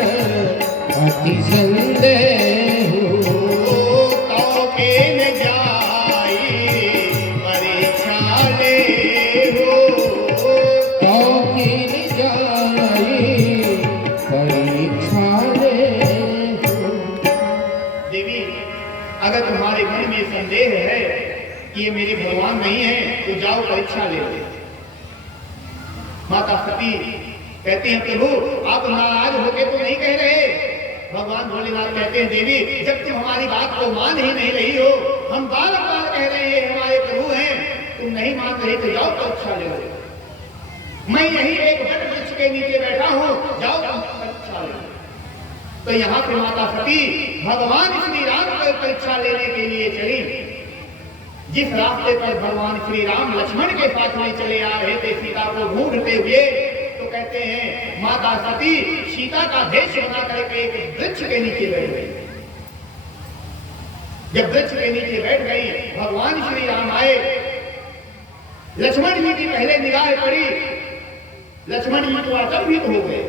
अति संदेह, तो के न जाई परीक्षा ले हो, तो किन जाई परीक्षा ले। देवी अगर तुम्हारे मन में संदेह है कि ये मेरे भगवान नहीं है तो जाओ परीक्षा ले लो। माता सती कहती हैं प्रभु आप नाराज होके तो नहीं कह रहे? भगवान भोलेनाथ कहते हैं देवी जब तुम हमारी बात को मान ही नहीं रही हो, हम बार बार कह रहे हैं हमारे तुम नहीं मान रहे तो जाओ परीक्षा ले लो, मैं यही एक वट वृक्ष के नीचे बैठा हूं, जाओ तुम परीक्षा ले लो। तो यहाँ पे माता सती भगवान श्री राम को परीक्षा लेने के लिए चली। जिस रास्ते पर भगवान श्री राम लक्ष्मण के साथ में चले आ रहे थे सीता को ढूंढते हुए, तो कहते हैं माता सती सीता का भेष बना करके एक वृक्ष के नीचे बैठ गई। जब वृक्ष के नीचे बैठ गई, भगवान श्री राम आए, लक्ष्मण जी की पहले निगाह पड़ी, लक्ष्मण जी तो अचंभित हो गए।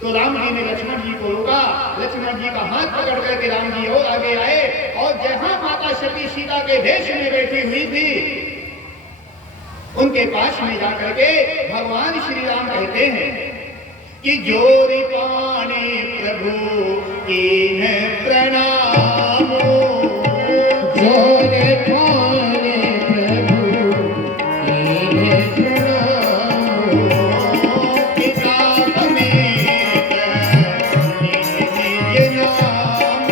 तो राम जी ने लक्ष्मण जी को रोका, लक्ष्मण जी का हाथ पकड़ करके राम जी और आगे आए, और जहां माता सती सीता के भेष में बैठी हुई थी, उनके पास में जाकर के भगवान श्री राम कहते हैं कि जोरी पाने प्रभु कीन्ह प्रणाम, जोरे पाने प्रभु कीन्ह प्रणाम, पिता समेत निज नाम,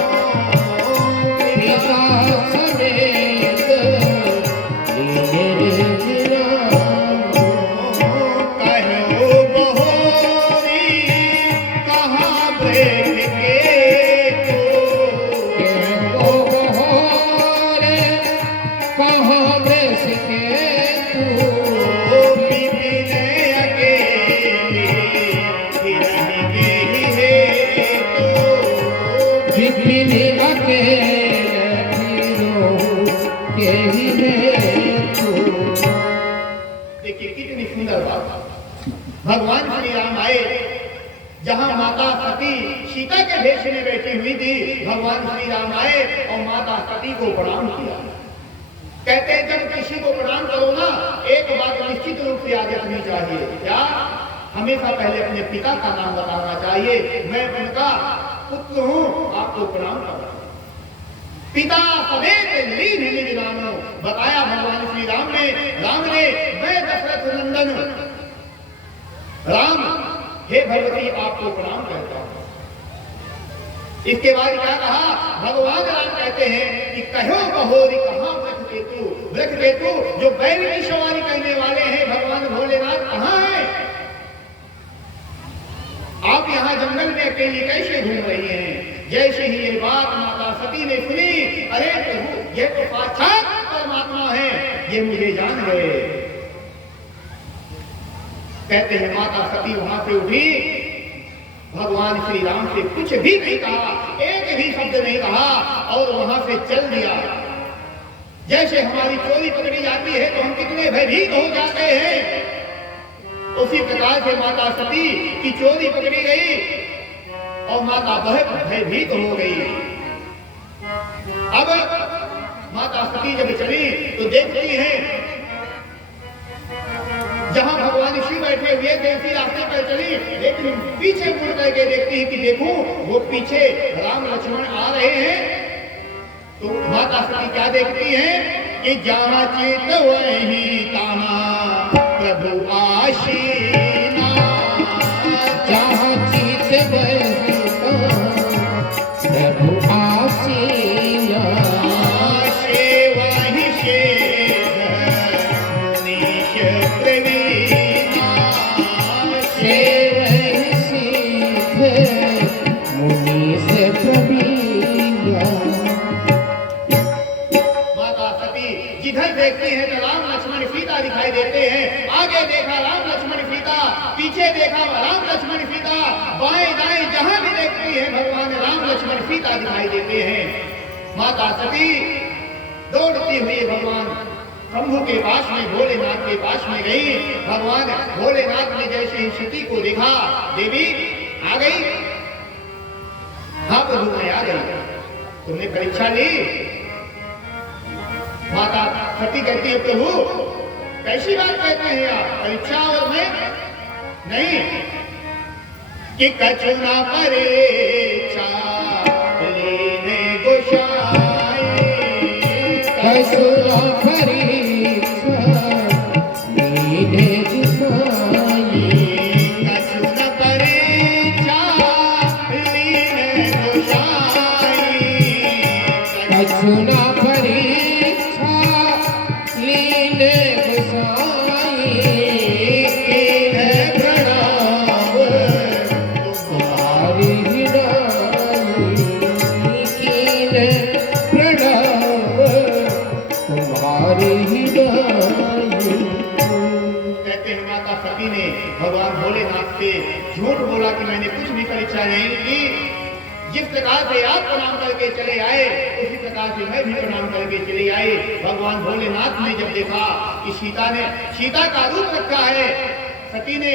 पिता समेत निज नाम, कहो बहोरी कहाँ बैठ के तो, कहो बहोरे कहाँ देश के तू, बिपिन अकेले हिरण के ही तो, विपिन अकेले तीनों के ही है तू। देखिए कितनी सुंदर बात। भगवान श्री राम आए, जहां माता सती सीता के भेष में बैठी हुई थी, भगवान श्री राम आए और माता सती को प्रणाम किया। कहते हैं जब किसी को प्रणाम करो ना, एक बात निश्चित रूप से याद रखनी चाहिए, क्या? हमेशा पहले अपने पिता का नाम बताना चाहिए, मैं उनका पुत्र हूं, आपको प्रणाम कर रहा हूं। पिता समेत लीन निज नामो, बताया भगवान श्री राम ने, मैं दशरथ नंदन राम, हे भगवती आपको प्रणाम करता हूं। इसके बाद क्या कहा? भगवान राम कहते हैं कि कहो बहोरी कहां वृक्ष केतु, जो बैल की सवारी करने वाले हैं भगवान भोलेनाथ कहां हैं? आप यहाँ जंगल में अकेली कैसे घूम रही हैं? जैसे ही ये बात माता सती ने सुनी, अरे प्रभु ये तो साक्षात परमात्मा है, ये मुझे जान गए। कहते हैं माता सती वहां से उठी, भगवान श्री राम से कुछ भी नहीं कहा, एक भी शब्द नहीं कहा, और वहां से चल दिया। जैसे हमारी चोरी पकड़ी जाती है तो हम कितने भयभीत हो जाते हैं, उसी प्रकार से माता सती की चोरी पकड़ी गई और माता बहुत भयभीत हो गई। अब माता सती जब चली तो देखती है जहां भगवान शिव बैठे हुए थे उसी रास्ते पर चली, लेकिन पीछे मुड़ करके देखती है कि देखो वो पीछे राम लक्ष्मण आ रहे हैं। तो माता सती क्या देखती है कि जहां चित वहीं ताना प्रभु आशीना, जहाँ चित वहीं प्रभु आसीना, सेवा ही शेष मुनीश प्रवीणा, सेवहि सिद्ध मुनीश प्रवीणा। माता सती जिधर देखती है तो राम लक्ष्मण सीता दिखाई देते हैं। आगे देखा राम लक्ष्मण सीता, पीछे देखा राम लक्ष्मण सीता, बाएं दाएं जहां भी देखती है भगवान राम लक्ष्मण सीता दिखाई देते हैं। माता सती दौड़ती हुई भगवान शंभु के पास में, भोलेनाथ के पास में गई। भगवान भोलेनाथ ने जैसे ही सती को देखा, देवी आ गई? हाँ प्रभु मैं आ गई। तुमने परीक्षा ली? माता सती कहती है प्रभु कैसी बात कहते हैं आप, परीक्षा और मैं नहीं, कि कछु ना परीक्षा लेने गोसाई, कसुरा परीक्षा लीने गुसाई, कछु न परीक्षा लेने गोसाई, कसुरा परीक्षा लीने से झूठ बोला कि मैंने कुछ भी परीक्षा नहीं की। जिस प्रकार से आप प्रणाम करके चले आए उसी प्रकार से मैं भी प्रणाम करके चले आई। भगवान भोलेनाथ ने जब देखा कि सीता का रूप रखा है, सती ने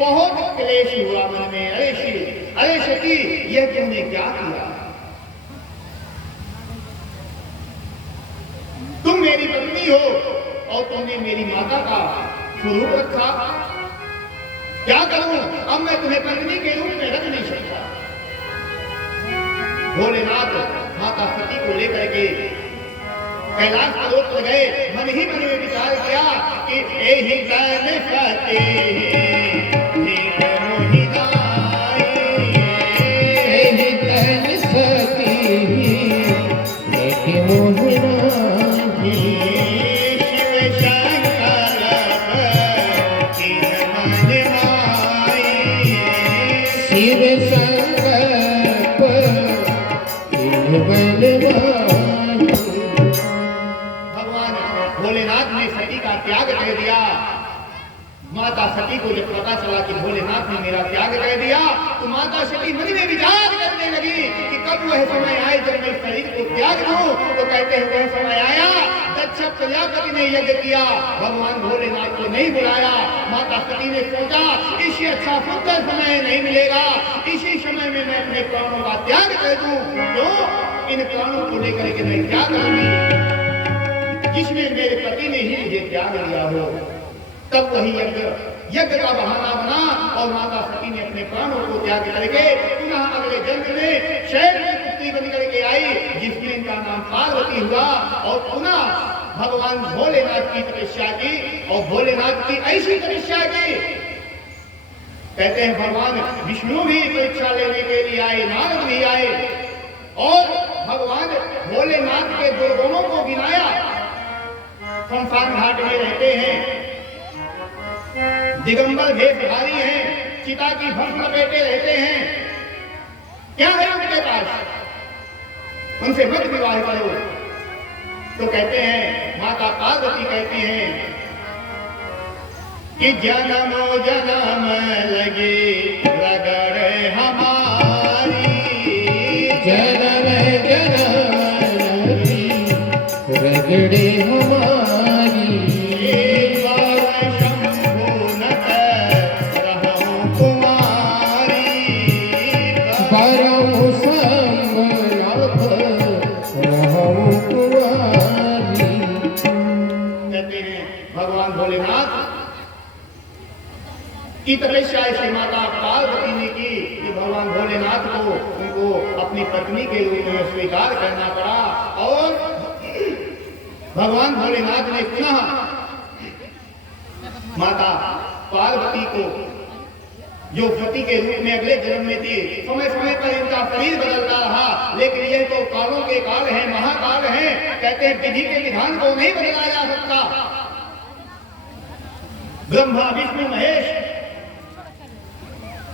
बहुत क्लेश हुआ मन में। अरे शिव, अरे सती, यह तुमने क्या किया? तुम मेरी पत्नी हो और तुमने मेरी माता का स्वरूप रखा। क्या करूं? अब मैं तुम्हें पत्नी के रूप में रख नहीं सकता। भोलेनाथ माता सती को लेकर के कैलाश पर्वत पर गए। मन ही मन में विचार किया कि एहि तन सती नीक मोहिनाई, एहि तन सती नीक मोहिनाई, शिव शंकर किन मन माई, शिव संकल्प किन बल माई। भगवान भोलेनाथ ने सती का त्याग कर दिया। माता सती को जब पता चला कि भोलेनाथ ने मेरा त्याग कर दिया तो माता सती मन में विचार करने लगी कि कब वह समय आए जब मैं शरीर को त्याग दूं। तो कहते हैं वह समय आया। दक्ष प्रजापति ने यज्ञ किया, भगवान भोलेनाथ को नहीं बुलाया। माता सती ने सोचा इससे अच्छा सुंदर समय नहीं मिलेगा, इसी समय में मैं अपने प्राणों का त्याग कर दूं। क्यों? इन प्राणों को लेकर के मैं क्या करूंगी जिसमें मेरे पति ने ही मुझे त्याग दिया हो। तब वही यज्ञ का बहाना बना और माता सती ने अपने प्राणों को त्याग करके पुनः अगले जन्म में शैल की पुत्री बन करके आई, जिसमें इनका नाम पार्वती हुआ। और पुनः भगवान भोलेनाथ की तपस्या की और भोलेनाथ की ऐसी तपस्या की, कहते हैं भगवान विष्णु भी परीक्षा लेने के लिए आए, नारद भी आए और भगवान भोलेनाथ के दो गुणों को गिनाया। शमशान घाट में रहते हैं, दिगंबर भेषधारी हैं, चिता की भस्म लपेटे रहते हैं। क्या है उनके पास? उनसे मत विवाह करो। तो कहते हैं, माता पार्वती कहती हैं कि जन्मो जन्म लगे रगड़ हमारी, जन्म जन्म लगी रगड़े हमारी, एक बार शंभु न रहूं कुमारी, परम संगलप रहूं कुंवारी। कहते हैं भगवान भोलेनाथ की तपस्या ऐसी माता पार्वती ने की कि भगवान भोलेनाथ को उनको अपनी पत्नी के रूप में स्वीकार करना पड़ा। और भगवान भोलेनाथ ने पुनः माता पार्वती को जो पति के रूप में अगले जन्म में थी, समय समय पर इनका शरीर बदलता रहा, लेकिन यह तो कालों के काल है, महाकाल है। कहते हैं विधि के विधान को नहीं बदला जा सकता। ब्रह्मा विष्णु महेश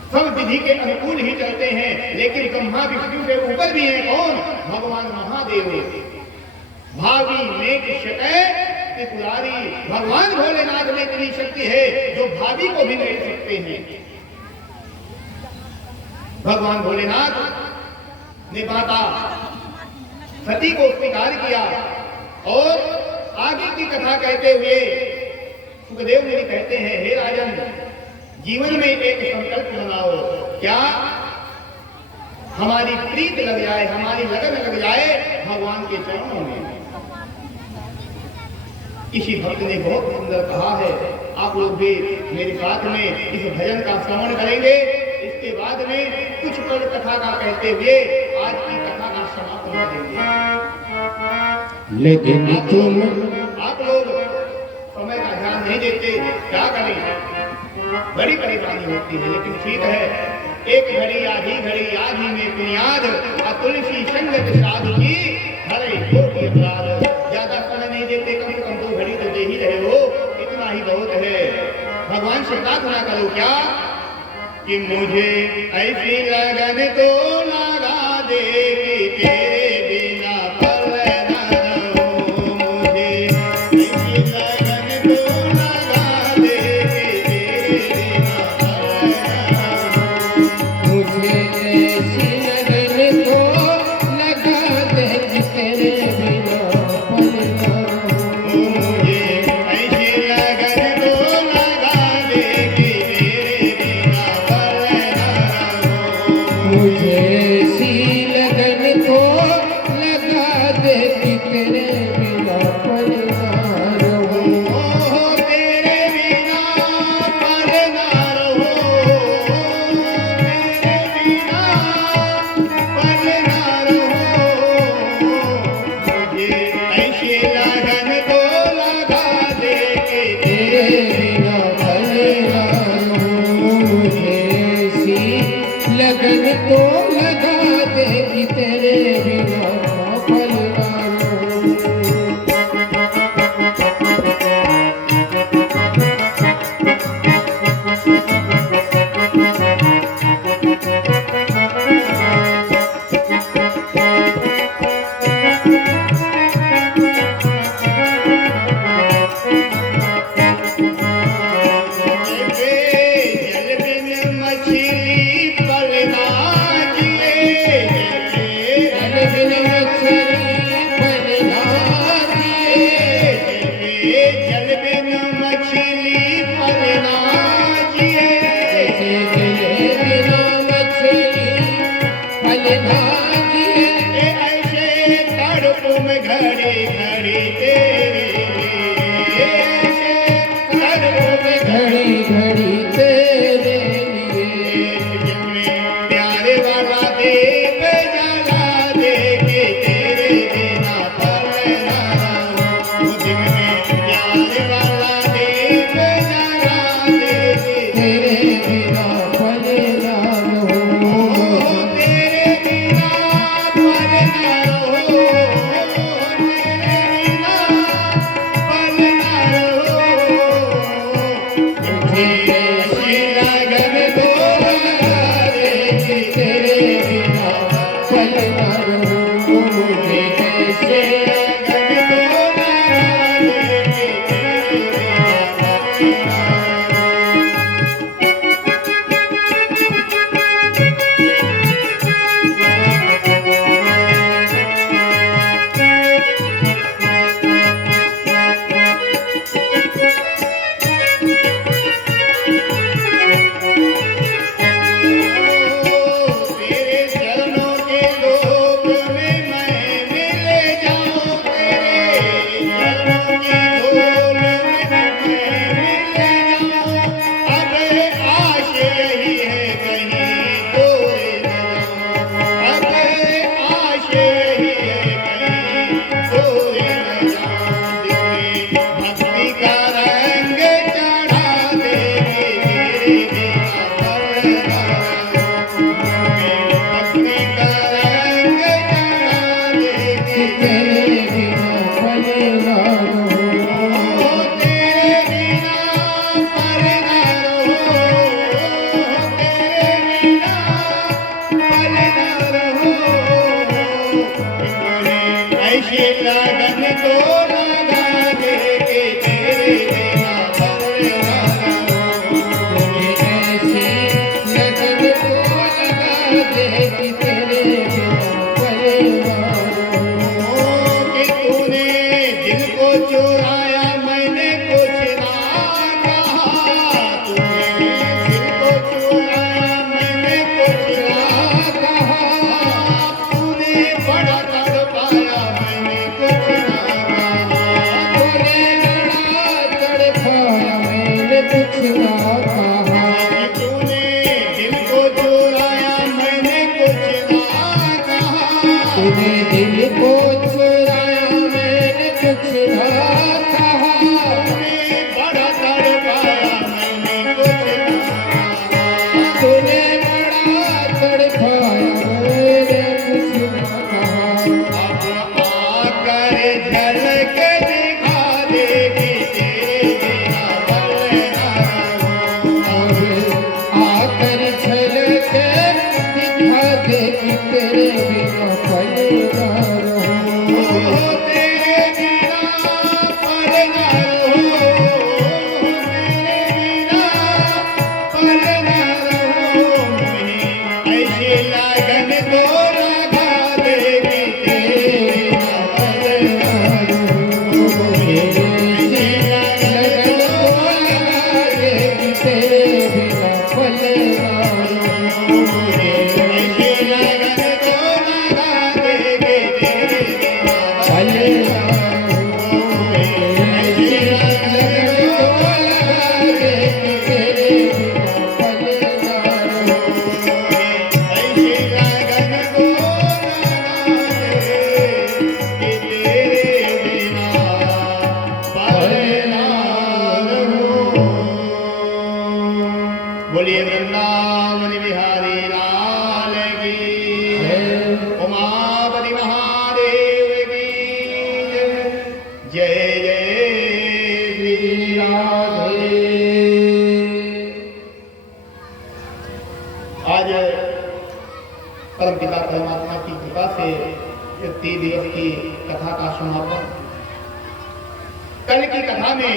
सब विधि के अनुकूल ही चलते हैं, लेकिन ब्रह्मा विष्णु के ऊपर भी है कौन? भगवान महादेव। भावी मेघ शकै त्रिपुरारी, भगवान भोलेनाथ में इतनी शक्ति है जो भाभी को भी नहीं सकते हैं। भगवान भोलेनाथ ने माता सती को स्वीकार किया और आगे की कथा कहते हुए सुखदेव मुनि कहते हैं, हे राजन, जीवन में एक संकल्प बनाओ। क्या? हमारी प्रीत लग जाए, हमारी लगन लग जाए भगवान के चरणों में। किसी भक्त ने बहुत सुंदर कहा है, आप लोग भी मेरे साथ में इस भजन का श्रवण करेंगे। इसके बाद में कुछ पद कथा का कहते हुए आज की कथा का समापन करेंगे। लेकिन तुम आप लोग समय का ध्यान नहीं देते, क्या करें? बड़ी परेशानी होती है, लेकिन ठीक है। एक घड़ी आधी में बुनियाद तुलसी संगत साधु की हरे कोटि अपराध। ज्यादा समय नहीं देते, कम से कम 2 घड़ी तो दे ही रहे हो, इतना ही बहुत है। भगवान से प्रार्थना करो क्या कि मुझे ऐसी लगन तो लगा दे कि तेरे बिना पल न रहूं। मुझे ऐसी लगन तो लगा दे कि तेरे बिना पल न रहूं। मुझे कैसी लगन तो लगा दे कि तेरे बिना पल ना रहूं। मुझे कैसे लगन तो लगा दे कि तेरे बिना तेरे चरणों के लोक में मैं मिल जाऊं। तेरे चरणों की धूल में मैं मिल जाऊं। अब आश यही है कहीं तोरे न जाऊं। अब आश यही है कहीं तोरे न जाऊं। दिल में भक्ति का रंग चढ़ा दे तेरे बिना पल ना रहूं। भक्ति का रंग चढ़ा दे कि तेरे बिना पल ना रहूं। तेरे बिना पल ना रहूं। तेरे बिना पल ना रहूं। ऐसी लगन तो लगा दे कि तेरे बिना पल ना रहूं। मुझे ऐसी लगन तो लगा दे कि तेरे बिना पल ना रहूं। कि तूने दिल को चुराया मैंने कुछ ना कहा। तूने दिल को चुराया मैंने कुछ ना कहा। तूने बड़ा तड़पाया मैंने कुछ ना कहा। तूने बड़ा तड़पाया मैंने कुछ ना कहा। तूने दिल को चुराया मैंने कुछ ना कहा। तूने दिल को चुराया मैंने कुछ ना कहा। तूने बड़ा तड़पाया मैंने कुछ ना कहा। तूने बड़ा तड़पाया मैंने कुछ ना कहा। अब आकर झलक दिखा दे कि तेरे बिना पल ना रहूं। अब आकर झलक दिखा दे कि तेरे बिना पल ना रहूं। तेरे बिना पल ना रहूं। तेरे बिना पल ना रहूं। ऐसी लगन तो लगा दे कि तेरे बिना पल ना रहूं। ऐसी लगन तो लगा दे कि तेरे बिना पल ना रहूं। ऐसी लगन तो लगा दे कि तेरे बिना पल ना रहूं। ऐसी लगन तो लगा दे कि तेरे बिना पल ना रहूं। ऐसी लगन तो लगा दे कि तेरे बिना पल ना रहूं। बोलिए वृंदावन बिहारी लाल की उमापति महादेव की जय। जय श्री राधे। आज परमपिता परमात्मा की कृपा से 3 दिवस की कथा का समापन। कल की कथा में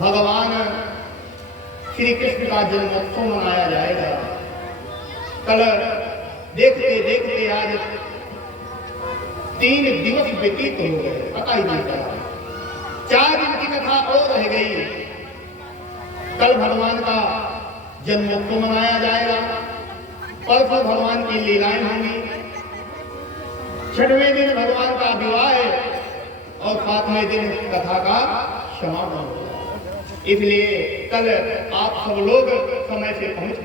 भगवान श्री कृष्ण का जन्मोत्सव मनाया जाएगा। कल देखते देखते आज 3 दिवस व्यतीत हो गए, पता ही नहीं चला। 4 दिन की कथा और रह गई। कल भगवान का जन्मोत्सव मनाया जाएगा। परसों भगवान की लीलाएं होंगी। 6वें दिन भगवान का विवाह है और 7वें दिन कथा का समापन होगा। इसलिए कल आप सब लोग समय से पहुंच